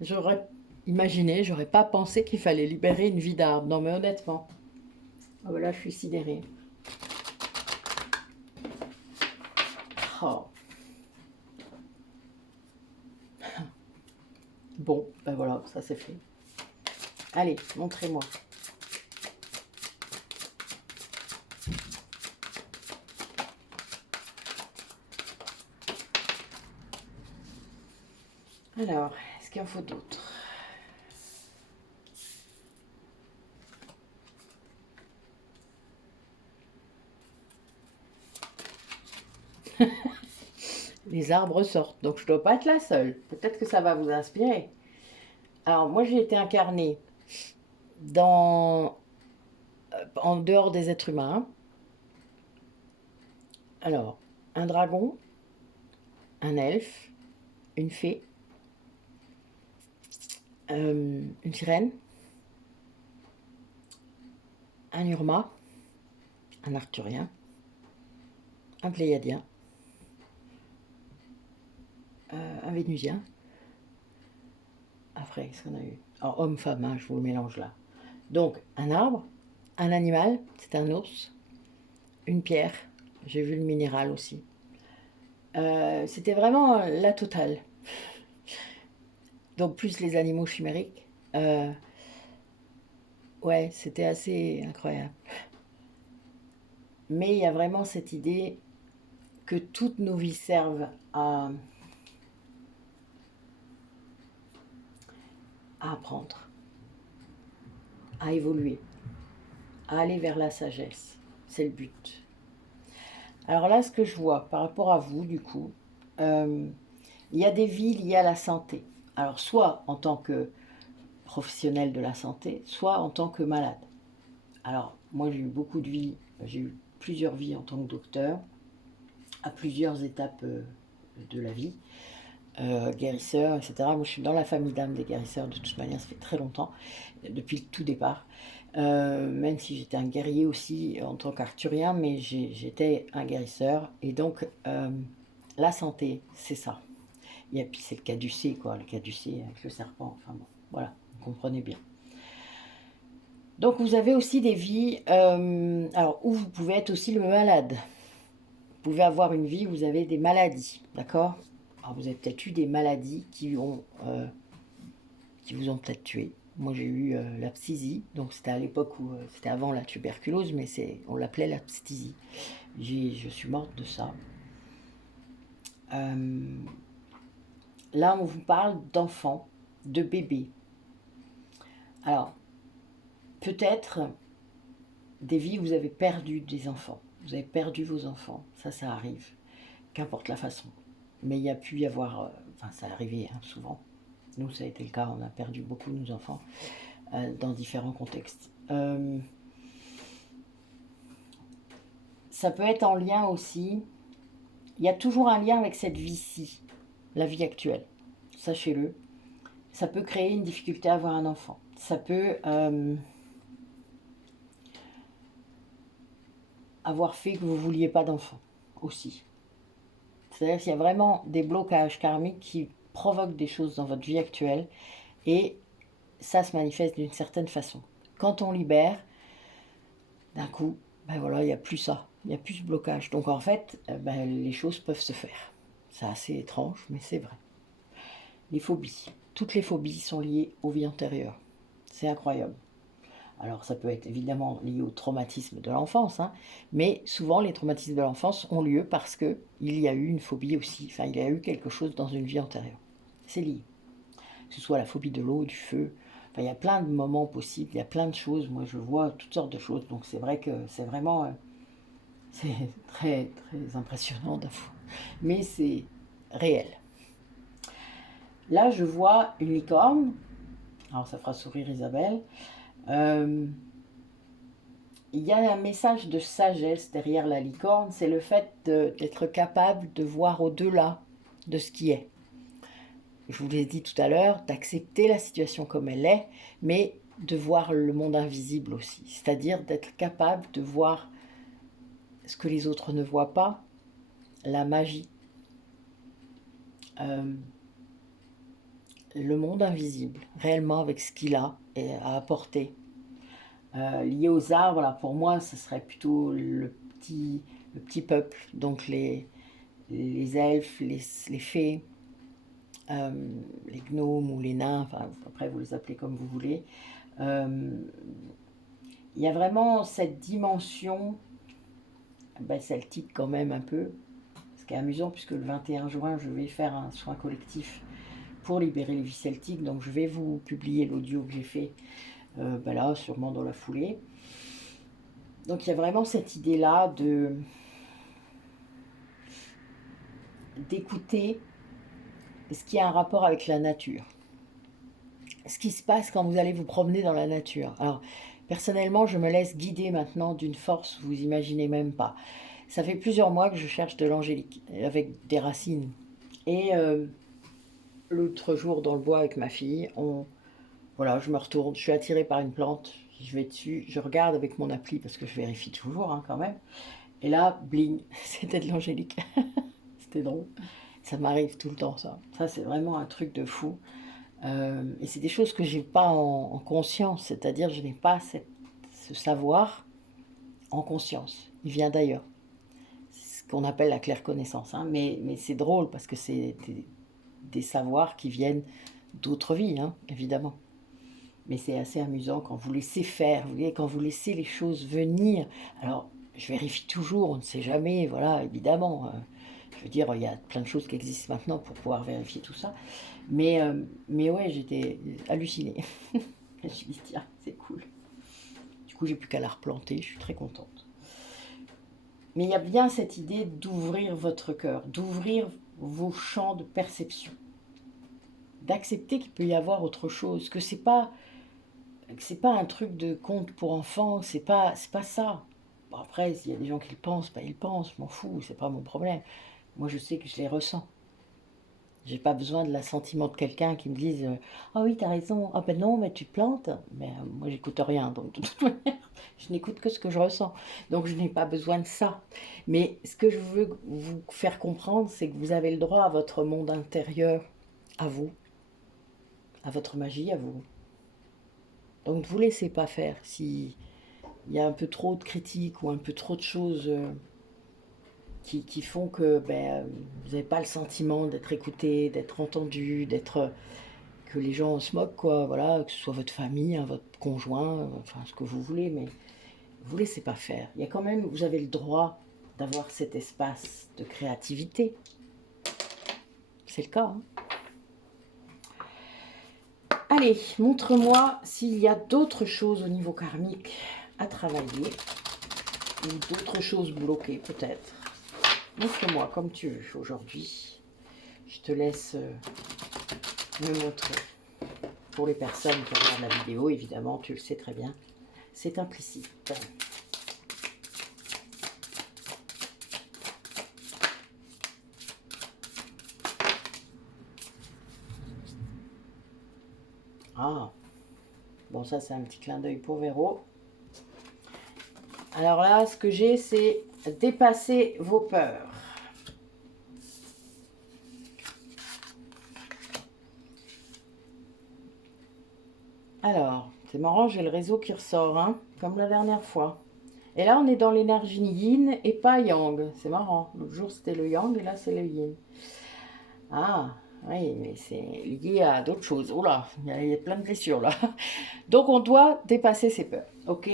J'aurais imaginé, j'aurais pas pensé qu'il fallait libérer une vie d'arbre. Non mais honnêtement. Ah ben là, je suis sidérée. Oh. Bon, ben voilà, ça c'est fait. Allez, montrez-moi. Alors, est-ce qu'il en faut d'autres? Les arbres sortent, donc je ne dois pas être la seule. Peut-être que ça va vous inspirer. Alors, moi, j'ai été incarnée en dehors des êtres humains. Alors, un dragon, un elfe, une fée, une sirène, un urma, un arthurien, un pléiadien, un vénusien. Après, qu'est-ce qu'on a eu? Alors, homme-femme, hein, je vous le mélange là. Donc, un arbre, un animal, c'est un ours, une pierre, j'ai vu le minéral aussi. C'était vraiment la totale. Donc plus les animaux chimériques. Ouais, c'était assez incroyable. Mais il y a vraiment cette idée que toutes nos vies servent à apprendre, à évoluer, à aller vers la sagesse. C'est le but. Alors là, ce que je vois par rapport à vous, du coup, il y a des vies liées à la santé. Alors soit en tant que professionnel de la santé, soit en tant que malade. Alors moi j'ai eu beaucoup de vies, j'ai eu plusieurs vies en tant que docteur, à plusieurs étapes de la vie, guérisseur, etc. Moi je suis dans la famille d'âme des guérisseurs de toute manière, ça fait très longtemps, depuis le tout départ. Même si j'étais un guerrier aussi en tant qu'arthurien, mais j'étais un guérisseur. Et donc, la santé, c'est ça. Et puis c'est le caducée, quoi, le caducée avec le serpent. Enfin bon, voilà, vous comprenez bien. Donc vous avez aussi des vies, alors où vous pouvez être aussi le malade. Vous pouvez avoir une vie où vous avez des maladies, d'accord? Alors vous avez peut-être eu des maladies qui vous ont peut-être tué. Moi j'ai eu la phthisie, donc c'était à l'époque où c'était avant la tuberculose, mais on l'appelait la phthisie. Je suis morte de ça. Là on vous parle d'enfants, de bébés. Alors peut-être des vies où vous avez perdu des enfants. Vous avez perdu vos enfants, ça arrive, qu'importe la façon. Mais il y a pu y avoir, enfin ça arrivait hein, souvent. Nous ça a été le cas, on a perdu beaucoup de nos enfants dans différents contextes. Ça peut être en lien aussi, il y a toujours un lien avec cette vie-ci, la vie actuelle, sachez-le. Ça peut créer une difficulté à avoir un enfant. Ça peut avoir fait que vous ne vouliez pas d'enfant aussi. C'est-à-dire qu'il y a vraiment des blocages karmiques qui provoquent des choses dans votre vie actuelle et ça se manifeste d'une certaine façon. Quand on libère, d'un coup, ben voilà, il n'y a plus ça, il n'y a plus ce blocage. Donc en fait, ben, les choses peuvent se faire. C'est assez étrange, mais c'est vrai. Les phobies. Toutes les phobies sont liées aux vies antérieures. C'est incroyable. Alors ça peut être évidemment lié au traumatisme de l'enfance, hein, mais souvent les traumatismes de l'enfance ont lieu parce qu'il y a eu une phobie aussi, enfin il y a eu quelque chose dans une vie antérieure. C'est lié. Que ce soit la phobie de l'eau, du feu, enfin il y a plein de moments possibles, il y a plein de choses, moi je vois toutes sortes de choses, donc c'est vrai que c'est vraiment, c'est très très impressionnant d'un fois, mais c'est réel. Là je vois une licorne, alors ça fera sourire Isabelle. Il y a un message de sagesse derrière la licorne, c'est le fait d'être capable de voir au-delà de ce qui est. Je vous l'ai dit tout à l'heure, d'accepter la situation comme elle est, mais de voir le monde invisible aussi, c'est-à-dire d'être capable de voir ce que les autres ne voient pas, la magie, le monde invisible, réellement avec ce qu'il a à apporter. Lié aux arbres, là, pour moi, ce serait plutôt le petit peuple, donc les elfes, les fées, les gnomes ou les nains, enfin, après vous les appelez comme vous voulez. Il y a vraiment cette dimension celtique quand même un peu, ce qui est amusant puisque le 21 juin, je vais faire un soin collectif pour libérer les vies celtiques, donc je vais vous publier l'audio que j'ai fait là, sûrement dans la foulée. Donc il y a vraiment cette idée-là d'écouter ce qui a un rapport avec la nature. Ce qui se passe quand vous allez vous promener dans la nature. Alors, personnellement, je me laisse guider maintenant d'une force, vous imaginez même pas. Ça fait plusieurs mois que je cherche de l'angélique, avec des racines. Et l'autre jour, dans le bois avec ma fille, voilà, je me retourne, je suis attirée par une plante, je vais dessus, je regarde avec mon appli, parce que je vérifie toujours hein, quand même. Et là, bling, c'était de l'angélique. C'était drôle. Ça m'arrive tout le temps, ça. Ça, c'est vraiment un truc de fou. Et c'est des choses que je n'ai pas en conscience, c'est-à-dire je n'ai pas ce savoir en conscience. il vient d'ailleurs. C'est ce qu'on appelle la claire connaissance, hein. Mais c'est drôle parce que c'est des savoirs qui viennent d'autres vies, hein, évidemment. Mais c'est assez amusant quand vous laissez faire, vous voyez, quand vous laissez les choses venir. Alors, je vérifie toujours, on ne sait jamais, voilà, évidemment. Je veux dire, il y a plein de choses qui existent maintenant pour pouvoir vérifier tout ça. Mais ouais, j'étais hallucinée. Je me suis dit, tiens, c'est cool. Du coup, j'ai plus qu'à la replanter, je suis très contente. Mais il y a bien cette idée d'ouvrir votre cœur, d'ouvrir vos champs de perception, d'accepter qu'il peut y avoir autre chose, que c'est pas un truc de conte pour enfants, c'est pas ça. Bon, après, s'il y a des gens qui le pensent, bah, ils le pensent, je m'en fous, c'est pas mon problème. Moi, je sais que je les ressens. J'ai pas besoin de l'assentiment de quelqu'un qui me dise ah oui, t'as raison, ah ben non, mais tu te plantes. Mais moi, j'écoute rien, donc de toute manière, je n'écoute que ce que je ressens. Donc, je n'ai pas besoin de ça. Mais ce que je veux vous faire comprendre, c'est que vous avez le droit à votre monde intérieur, à vous, à votre magie, à vous. Donc, ne vous laissez pas faire. Si il y a un peu trop de critiques ou un peu trop de choses qui font que ben, vous n'avez pas le sentiment d'être écouté, d'être entendu, d'être que les gens se moquent, quoi, voilà, que ce soit votre famille, hein, votre conjoint, enfin ce que vous voulez, mais vous laissez pas faire. Il y a quand même, vous avez le droit d'avoir cet espace de créativité. C'est le cas, hein. Allez, montre-moi s'il y a d'autres choses au niveau karmique à travailler, ou d'autres choses bloquées peut-être. Montre-moi comme tu veux aujourd'hui. Je te laisse me montrer. Pour les personnes qui regardent la vidéo, évidemment, tu le sais très bien, c'est implicite. Ah, bon, ça c'est un petit clin d'œil pour Véro. Alors là, ce que j'ai, c'est dépasser vos peurs. Alors, c'est marrant, j'ai le réseau qui ressort, hein, comme la dernière fois. Et là, on est dans l'énergie yin et pas yang. C'est marrant. L'autre jour, c'était le yang et là, c'est le yin. Ah, oui, mais c'est lié à d'autres choses. Oh là, il y a plein de blessures là. Donc, on doit dépasser ses peurs. Ok.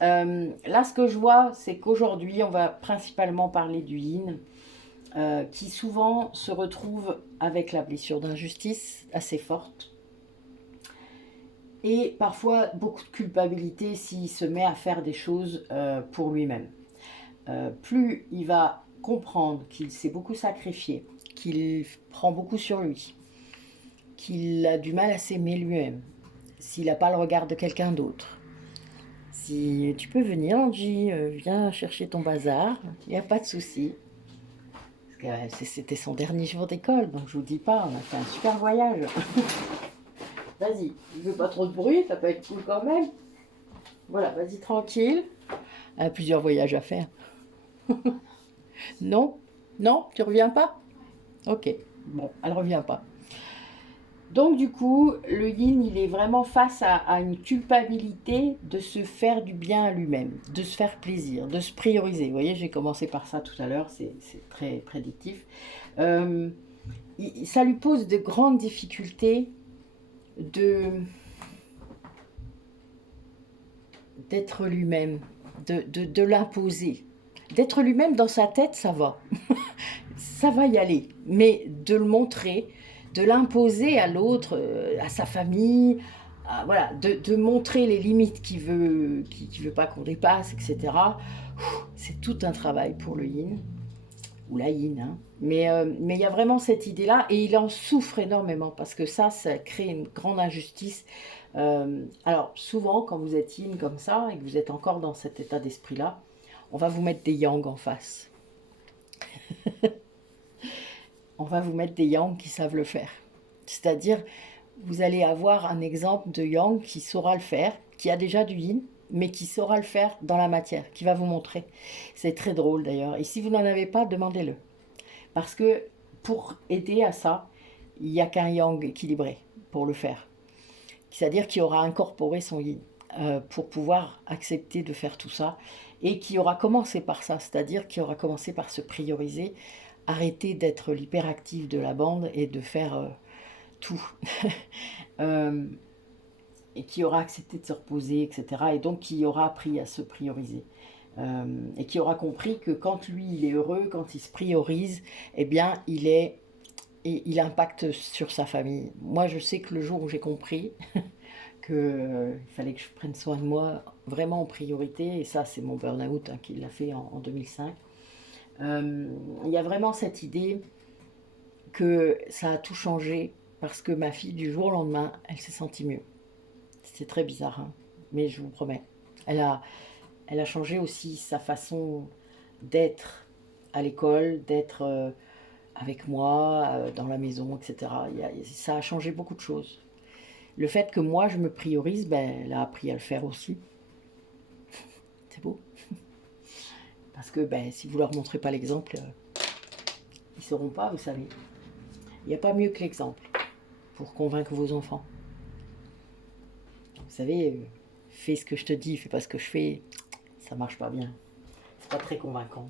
Là, ce que je vois, c'est qu'aujourd'hui, on va principalement parler du yin, qui souvent se retrouve avec la blessure d'injustice assez forte. Et parfois beaucoup de culpabilité s'il se met à faire des choses pour lui-même. Plus il va comprendre qu'il s'est beaucoup sacrifié, qu'il prend beaucoup sur lui, qu'il a du mal à s'aimer lui-même, s'il n'a pas le regard de quelqu'un d'autre. Si tu peux venir, Angie, viens chercher ton bazar, il n'y a pas de souci. C'était son dernier jour d'école, donc je vous dis pas, on a fait un super voyage. Vas-y, il veut pas trop de bruit, ça peut être cool quand même. Voilà, vas-y tranquille. Elle a plusieurs voyages à faire. Non? Non? Tu reviens pas? Ok, bon, elle revient pas. Donc du coup, le yin, il est vraiment face à une culpabilité de se faire du bien à lui-même, de se faire plaisir, de se prioriser. Vous voyez, j'ai commencé par ça tout à l'heure, c'est très prédictif. Ça lui pose de grandes difficultés d'être lui-même, de l'imposer. D'être lui-même dans sa tête, ça va. Ça va y aller. Mais de le montrer, de l'imposer à l'autre, à sa famille, voilà, de montrer les limites qu'il veut pas qu'on dépasse, etc. C'est tout un travail pour le yin, ou la yin, hein. Mais il y a vraiment cette idée-là, et il en souffre énormément, parce que ça crée une grande injustice. Alors, souvent, quand vous êtes yin comme ça, et que vous êtes encore dans cet état d'esprit-là, on va vous mettre des yang en face. On va vous mettre des yang qui savent le faire. C'est-à-dire, vous allez avoir un exemple de yang qui saura le faire, qui a déjà du yin, mais qui saura le faire dans la matière, qui va vous montrer. C'est très drôle d'ailleurs. Et si vous n'en avez pas, demandez-le. Parce que pour aider à ça, il n'y a qu'un yang équilibré pour le faire. C'est-à-dire qu'il aura incorporé son yin. pour pouvoir accepter de faire tout ça, et qui aura commencé par ça, c'est-à-dire qui aura commencé par se prioriser, arrêter d'être l'hyperactif de la bande et de faire tout. Euh, et qui aura accepté de se reposer, etc. Et donc qui aura appris à se prioriser. Et qui aura compris que quand lui, il est heureux, quand il se priorise, eh bien, il impacte sur sa famille. Moi, je sais que le jour où j'ai compris qu'il fallait que je prenne soin de moi vraiment en priorité, et ça, c'est mon burn-out qui l'a fait en 2005, il y a vraiment cette idée que ça a tout changé parce que ma fille, du jour au lendemain, elle s'est sentie mieux. C'est très bizarre, hein, mais je vous promets. Elle a, elle a changé aussi sa façon d'être à l'école, d'être avec moi, dans la maison, etc. Ça a changé beaucoup de choses. Le fait que moi, je me priorise, ben, elle a appris à le faire aussi. C'est beau. Parce que ben, si vous leur montrez pas l'exemple, ils ne sauront pas, vous savez. Il n'y a pas mieux que l'exemple pour convaincre vos enfants. Vous savez, fais ce que je te dis, fais pas ce que je fais, ça marche pas bien. C'est pas très convaincant.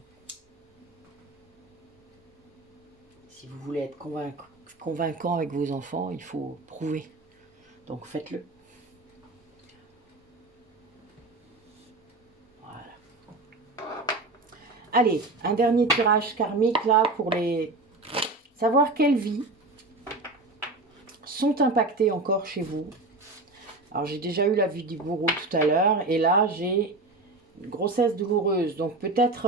Si vous voulez être convaincant avec vos enfants, il faut prouver. Donc faites-le. Voilà. Allez, un dernier tirage karmique là pour les... Savoir quelles vies sont impactées encore chez vous. Alors j'ai déjà eu la vie du bourreau tout à l'heure, et là j'ai une grossesse douloureuse. Donc peut-être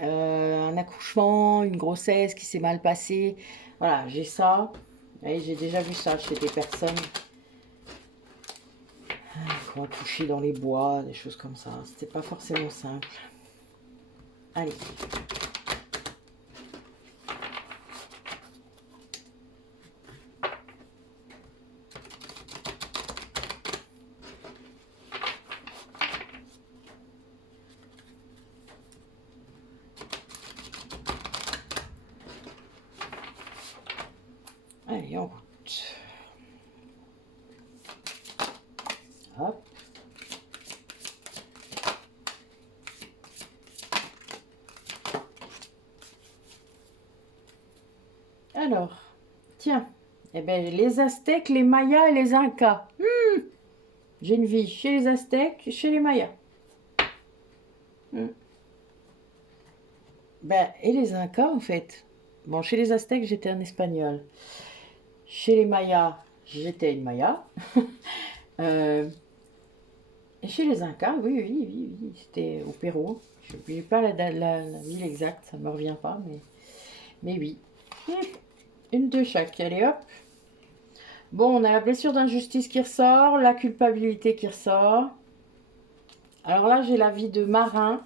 un accouchement, une grossesse qui s'est mal passée. Voilà, j'ai ça. Et j'ai déjà vu ça chez des personnes qui ont accouché dans les bois, des choses comme ça. C'était pas forcément simple. Allez. Allez, en route. Hop. Alors, tiens, eh ben, les Aztèques, les Mayas et les Incas. J'ai une vie chez les Aztèques, chez les Mayas. Ben, et les Incas, en fait. Bon, chez les Aztèques, j'étais un Espagnol. Chez les Mayas, j'étais une Maya. Euh, et chez les Incas, oui, c'était au Pérou. Je n'ai pas la ville exacte, ça ne me revient pas, mais oui. Une de chaque, allez hop. Bon, on a la blessure d'injustice qui ressort, la culpabilité qui ressort. Alors là, j'ai la vie de marin,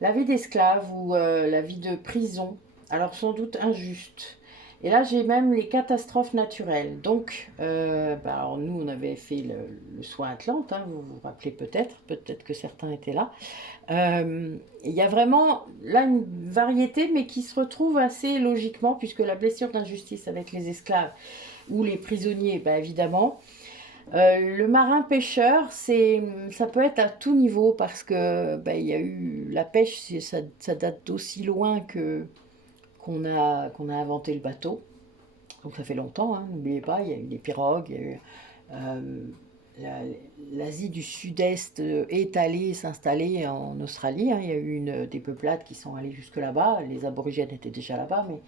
la vie d'esclave ou la vie de prison. Alors sans doute injuste. Et là, j'ai même les catastrophes naturelles. Donc, alors nous, on avait fait le soin Atlante, hein, vous vous rappelez peut-être que certains étaient là. Il y a vraiment là une variété, mais qui se retrouve assez logiquement, puisque la blessure d'injustice avec les esclaves ou les prisonniers, bah, évidemment. Le marin pêcheur, ça peut être à tout niveau, parce que bah, il y a eu la pêche, ça date d'aussi loin qu'on a inventé le bateau. Donc ça fait longtemps, hein, n'oubliez pas, il y a eu les pirogues, il y a eu l'Asie du Sud-Est est allée s'installer en Australie, hein. Il y a eu des peuplades qui sont allées jusque là-bas, les aborigènes étaient déjà là-bas, mais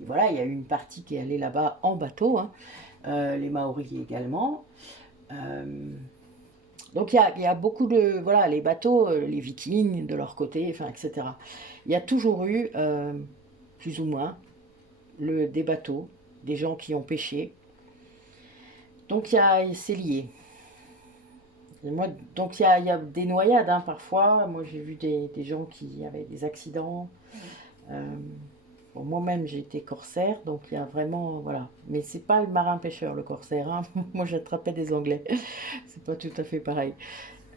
voilà, il y a eu une partie qui est allée là-bas en bateau, hein. Les Maoris également. Donc il y a beaucoup de... Voilà, les bateaux, les Vikings de leur côté, enfin, etc. Il y a toujours eu, plus ou moins, des bateaux, des gens qui ont pêché. Donc c'est lié. Donc il y a des noyades, hein, parfois. Moi j'ai vu des gens qui avaient des accidents. Bon, moi-même j'ai été corsaire, donc il y a vraiment... Voilà. Mais c'est pas le marin pêcheur, le corsaire, hein. Moi j'attrapais des Anglais. C'est pas tout à fait pareil.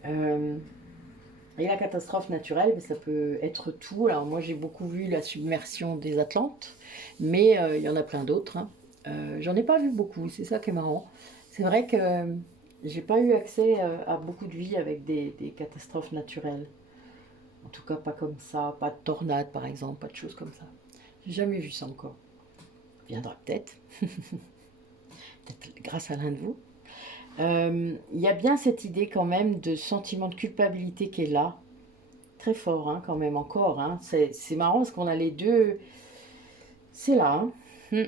Et la catastrophe naturelle, ça peut être tout. Alors moi j'ai beaucoup vu la submersion des Atlantes, mais il y en a plein d'autres, hein. J'en ai pas vu beaucoup, c'est ça qui est marrant. C'est vrai que J'ai pas eu accès à beaucoup de vie avec des catastrophes naturelles. En tout cas, pas comme ça, pas de tornade par exemple, pas de choses comme ça. J'ai jamais vu ça encore. Viendra peut-être, peut-être grâce à l'un de vous. Il y a bien cette idée quand même de sentiment de culpabilité qui est là, très fort hein, quand même encore. Hein. C'est marrant parce qu'on a les deux, c'est là. Hein.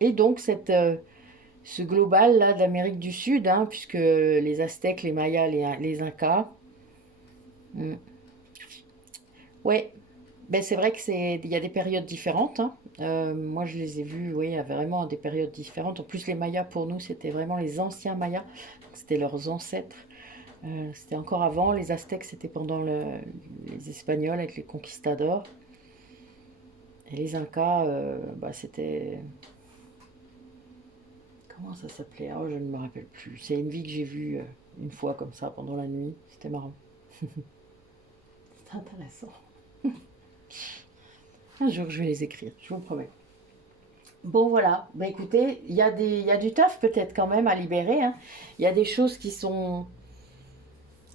Et donc ce global là d'Amérique du Sud, hein, puisque les Aztèques, les Mayas, les Incas, ouais, ben c'est vrai que il y a des périodes différentes. Hein. Moi, je les ai vus, oui, vraiment des périodes différentes. En plus, les Mayas, pour nous, c'était vraiment les anciens Mayas. C'était leurs ancêtres. C'était encore avant. Les Aztèques, c'était pendant les Espagnols avec les conquistadors. Et les Incas, bah, c'était... Comment ça s'appelait? Oh, je ne me rappelle plus. C'est une vie que j'ai vue une fois comme ça pendant la nuit. C'était marrant. C'était intéressant. Un jour, je vais les écrire, je vous promets. Bon, voilà. Bah, écoutez, il y a du taf peut-être quand même à libérer. Hein. Il y a des choses qui sont...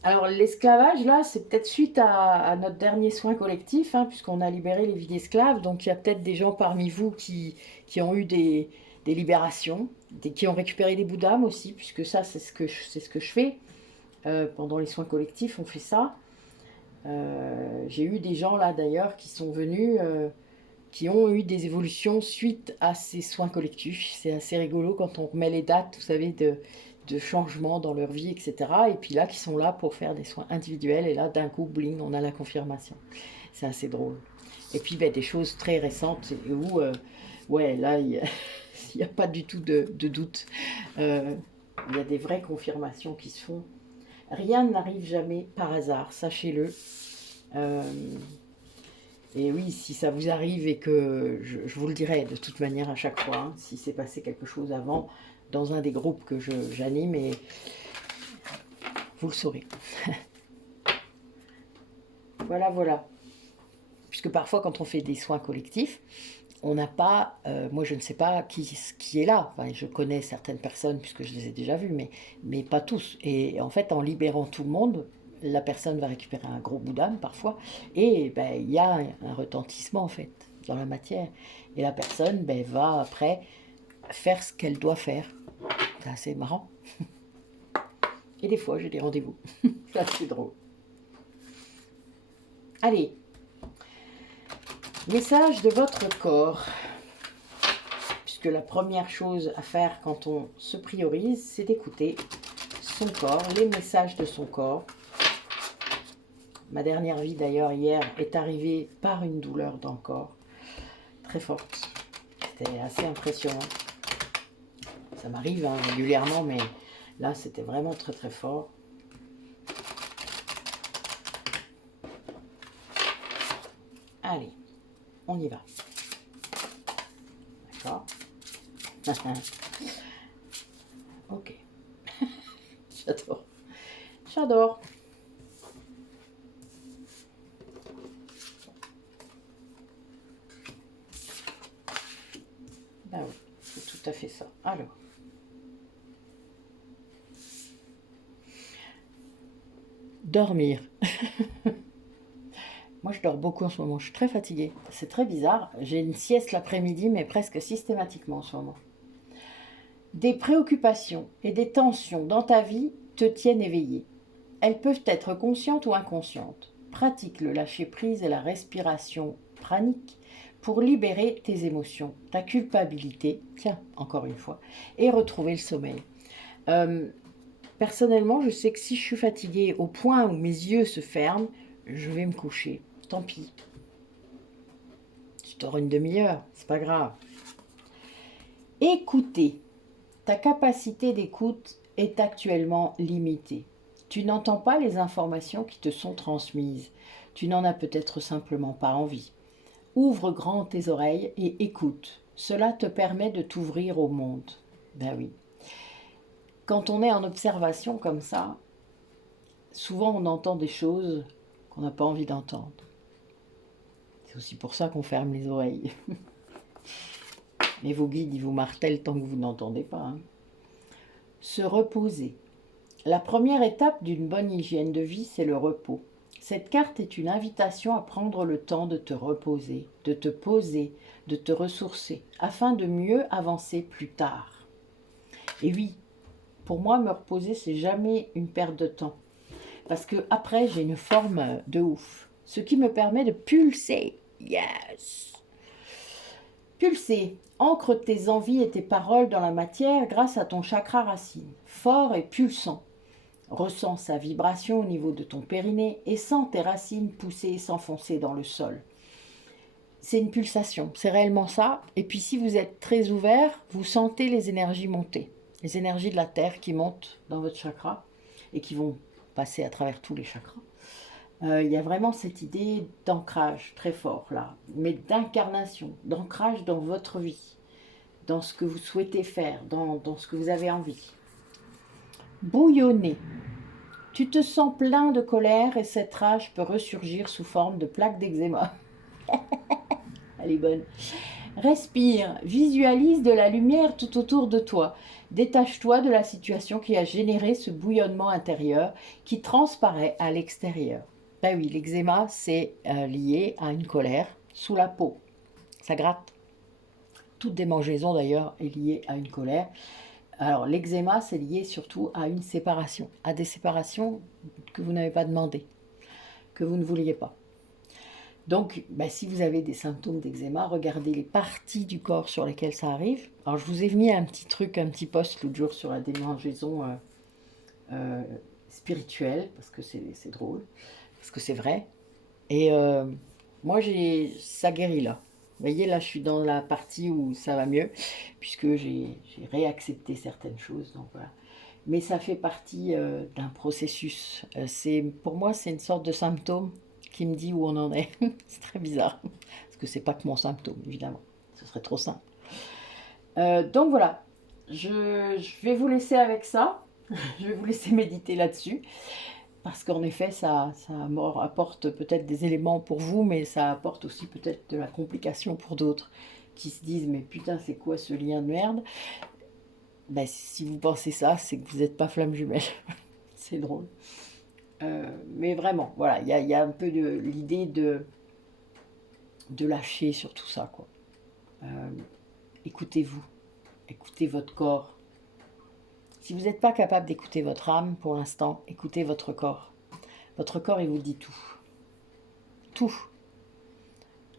Alors, l'esclavage, là, c'est peut-être suite à notre dernier soin collectif, hein, puisqu'on a libéré les vies d'esclaves. Donc, il y a peut-être des gens parmi vous qui ont eu des libérations, qui ont récupéré des bouts d'âme aussi, puisque ça, c'est ce que je fais. Pendant les soins collectifs, on fait ça. J'ai eu des gens, là, d'ailleurs, qui sont venus... qui ont eu des évolutions suite à ces soins collectifs. C'est assez rigolo quand on remet les dates, vous savez, de changements dans leur vie, etc. Et puis là, qui sont là pour faire des soins individuels. Et là, d'un coup, bling, on a la confirmation. C'est assez drôle. Et puis, ben, des choses très récentes où, ouais, là, il n'y a, pas du tout de doute. Il y a des vraies confirmations qui se font. Rien n'arrive jamais par hasard, sachez-le. Euh, Et oui, si ça vous arrive et que je vous le dirai de toute manière à chaque fois, hein, si c'est passé quelque chose avant dans un des groupes que j'anime, et vous le saurez. Voilà, voilà. Puisque parfois quand on fait des soins collectifs, on n'a pas, moi je ne sais pas qui est là. Enfin, je connais certaines personnes puisque je les ai déjà vues, mais pas tous. Et en fait, en libérant tout le monde, la personne va récupérer un gros bout d'âme parfois, et ben, il y a un retentissement en fait dans la matière. Et la personne ben, va après faire ce qu'elle doit faire. C'est assez marrant. Et des fois, j'ai des rendez-vous. C'est assez drôle. Allez, message de votre corps. Puisque la première chose à faire quand on se priorise, c'est d'écouter son corps, les messages de son corps. Ma dernière vie d'ailleurs hier est arrivée par une douleur dans le corps, très forte. C'était assez impressionnant. Ça m'arrive hein, régulièrement, mais là c'était vraiment très très fort. Allez, on y va. D'accord. Ok. J'adore. J'adore. Ben oui, c'est tout à fait ça. Alors. Dormir. Moi, je dors beaucoup en ce moment. Je suis très fatiguée. C'est très bizarre. J'ai une sieste l'après-midi, mais presque systématiquement en ce moment. Des préoccupations et des tensions dans ta vie te tiennent éveillé. Elles peuvent être conscientes ou inconscientes. Pratique le lâcher-prise et la respiration pranique pour libérer tes émotions, ta culpabilité, tiens, encore une fois, et retrouver le sommeil. Euh, Personnellement, je sais que si je suis fatiguée au point où mes yeux se ferment, je vais me coucher. Tant pis. Tu dors une demi-heure, c'est pas grave. Écouter. Ta capacité d'écoute est actuellement limitée. Tu n'entends pas les informations qui te sont transmises. Tu n'en as peut-être simplement pas envie. Ouvre grand tes oreilles et écoute. Cela te permet de t'ouvrir au monde. Ben oui. Quand on est en observation comme ça, souvent on entend des choses qu'on n'a pas envie d'entendre. C'est aussi pour ça qu'on ferme les oreilles. Mais vos guides, ils vous martèlent tant que vous n'entendez pas. Hein. Se reposer. La première étape d'une bonne hygiène de vie, c'est le repos. Cette carte est une invitation à prendre le temps de te reposer, de te poser, de te ressourcer, afin de mieux avancer plus tard. Et oui, pour moi, me reposer, c'est jamais une perte de temps. Parce que après, j'ai une forme de ouf. Ce qui me permet de pulser. Yes! Pulser. Ancre tes envies et tes paroles dans la matière grâce à ton chakra racine, fort et pulsant. Ressens sa vibration au niveau de ton périnée et sens tes racines pousser et s'enfoncer dans le sol. C'est une pulsation, c'est réellement ça. Et puis si vous êtes très ouvert, vous sentez les énergies monter. Les énergies de la terre qui montent dans votre chakra et qui vont passer à travers tous les chakras. Il y a vraiment cette idée d'ancrage très fort là, mais d'incarnation, d'ancrage dans votre vie, dans ce que vous souhaitez faire, dans ce que vous avez envie. Bouillonner. Tu te sens plein de colère et cette rage peut ressurgir sous forme de plaques d'eczéma. Elle est bonne. Respire, visualise de la lumière tout autour de toi. Détache-toi de la situation qui a généré ce bouillonnement intérieur qui transparaît à l'extérieur. Ben oui, l'eczéma, c'est lié à une colère sous la peau. Ça gratte. Toute démangeaison, d'ailleurs, est liée à une colère. Alors, l'eczéma, c'est lié surtout à une séparation, à des séparations que vous n'avez pas demandées, que vous ne vouliez pas. Donc, ben, si vous avez des symptômes d'eczéma, regardez les parties du corps sur lesquelles ça arrive. Alors, je vous ai mis un petit truc, un petit post l'autre jour sur la démangeaison spirituelle, parce que c'est drôle, parce que c'est vrai. Et moi, ça guérit là. Vous voyez, là, je suis dans la partie où ça va mieux, puisque j'ai réaccepté certaines choses. Donc, voilà. Mais ça fait partie d'un processus. Pour moi, c'est une sorte de symptôme qui me dit où on en est. C'est très bizarre, parce que c'est pas que mon symptôme, évidemment. Ce serait trop simple. Donc voilà, je vais vous laisser avec ça. Je vais vous laisser méditer là-dessus. Parce qu'en effet, ça apporte peut-être des éléments pour vous, mais ça apporte aussi peut-être de la complication pour d'autres qui se disent « Mais putain, c'est quoi ce lien de merde ?» Ben, si vous pensez ça, c'est que vous n'êtes pas flamme jumelle. C'est drôle. Mais vraiment, voilà, il y a un peu de l'idée de lâcher sur tout ça, quoi. Écoutez-vous, écoutez votre corps. Si vous n'êtes pas capable d'écouter votre âme pour l'instant, écoutez votre corps. Votre corps, il vous dit tout. Tout.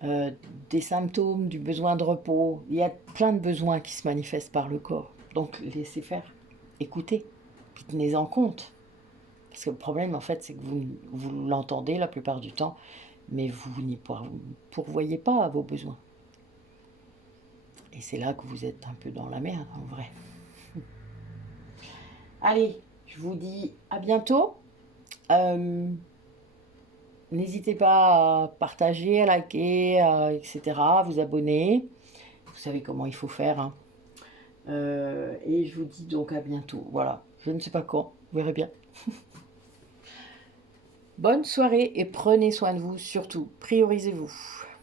Des symptômes, du besoin de repos. Il y a plein de besoins qui se manifestent par le corps. Donc, laissez faire. Écoutez. Puis tenez-en compte. Parce que le problème, en fait, c'est que vous l'entendez la plupart du temps, mais vous n'y pourvoyez pas à vos besoins. Et c'est là que vous êtes un peu dans la merde, en vrai. Allez, je vous dis à bientôt. N'hésitez pas à partager, à liker, etc., à vous abonner. Vous savez comment il faut faire. Hein. Et je vous dis donc à bientôt. Voilà, je ne sais pas quand, vous verrez bien. Bonne soirée et prenez soin de vous, surtout. Priorisez-vous.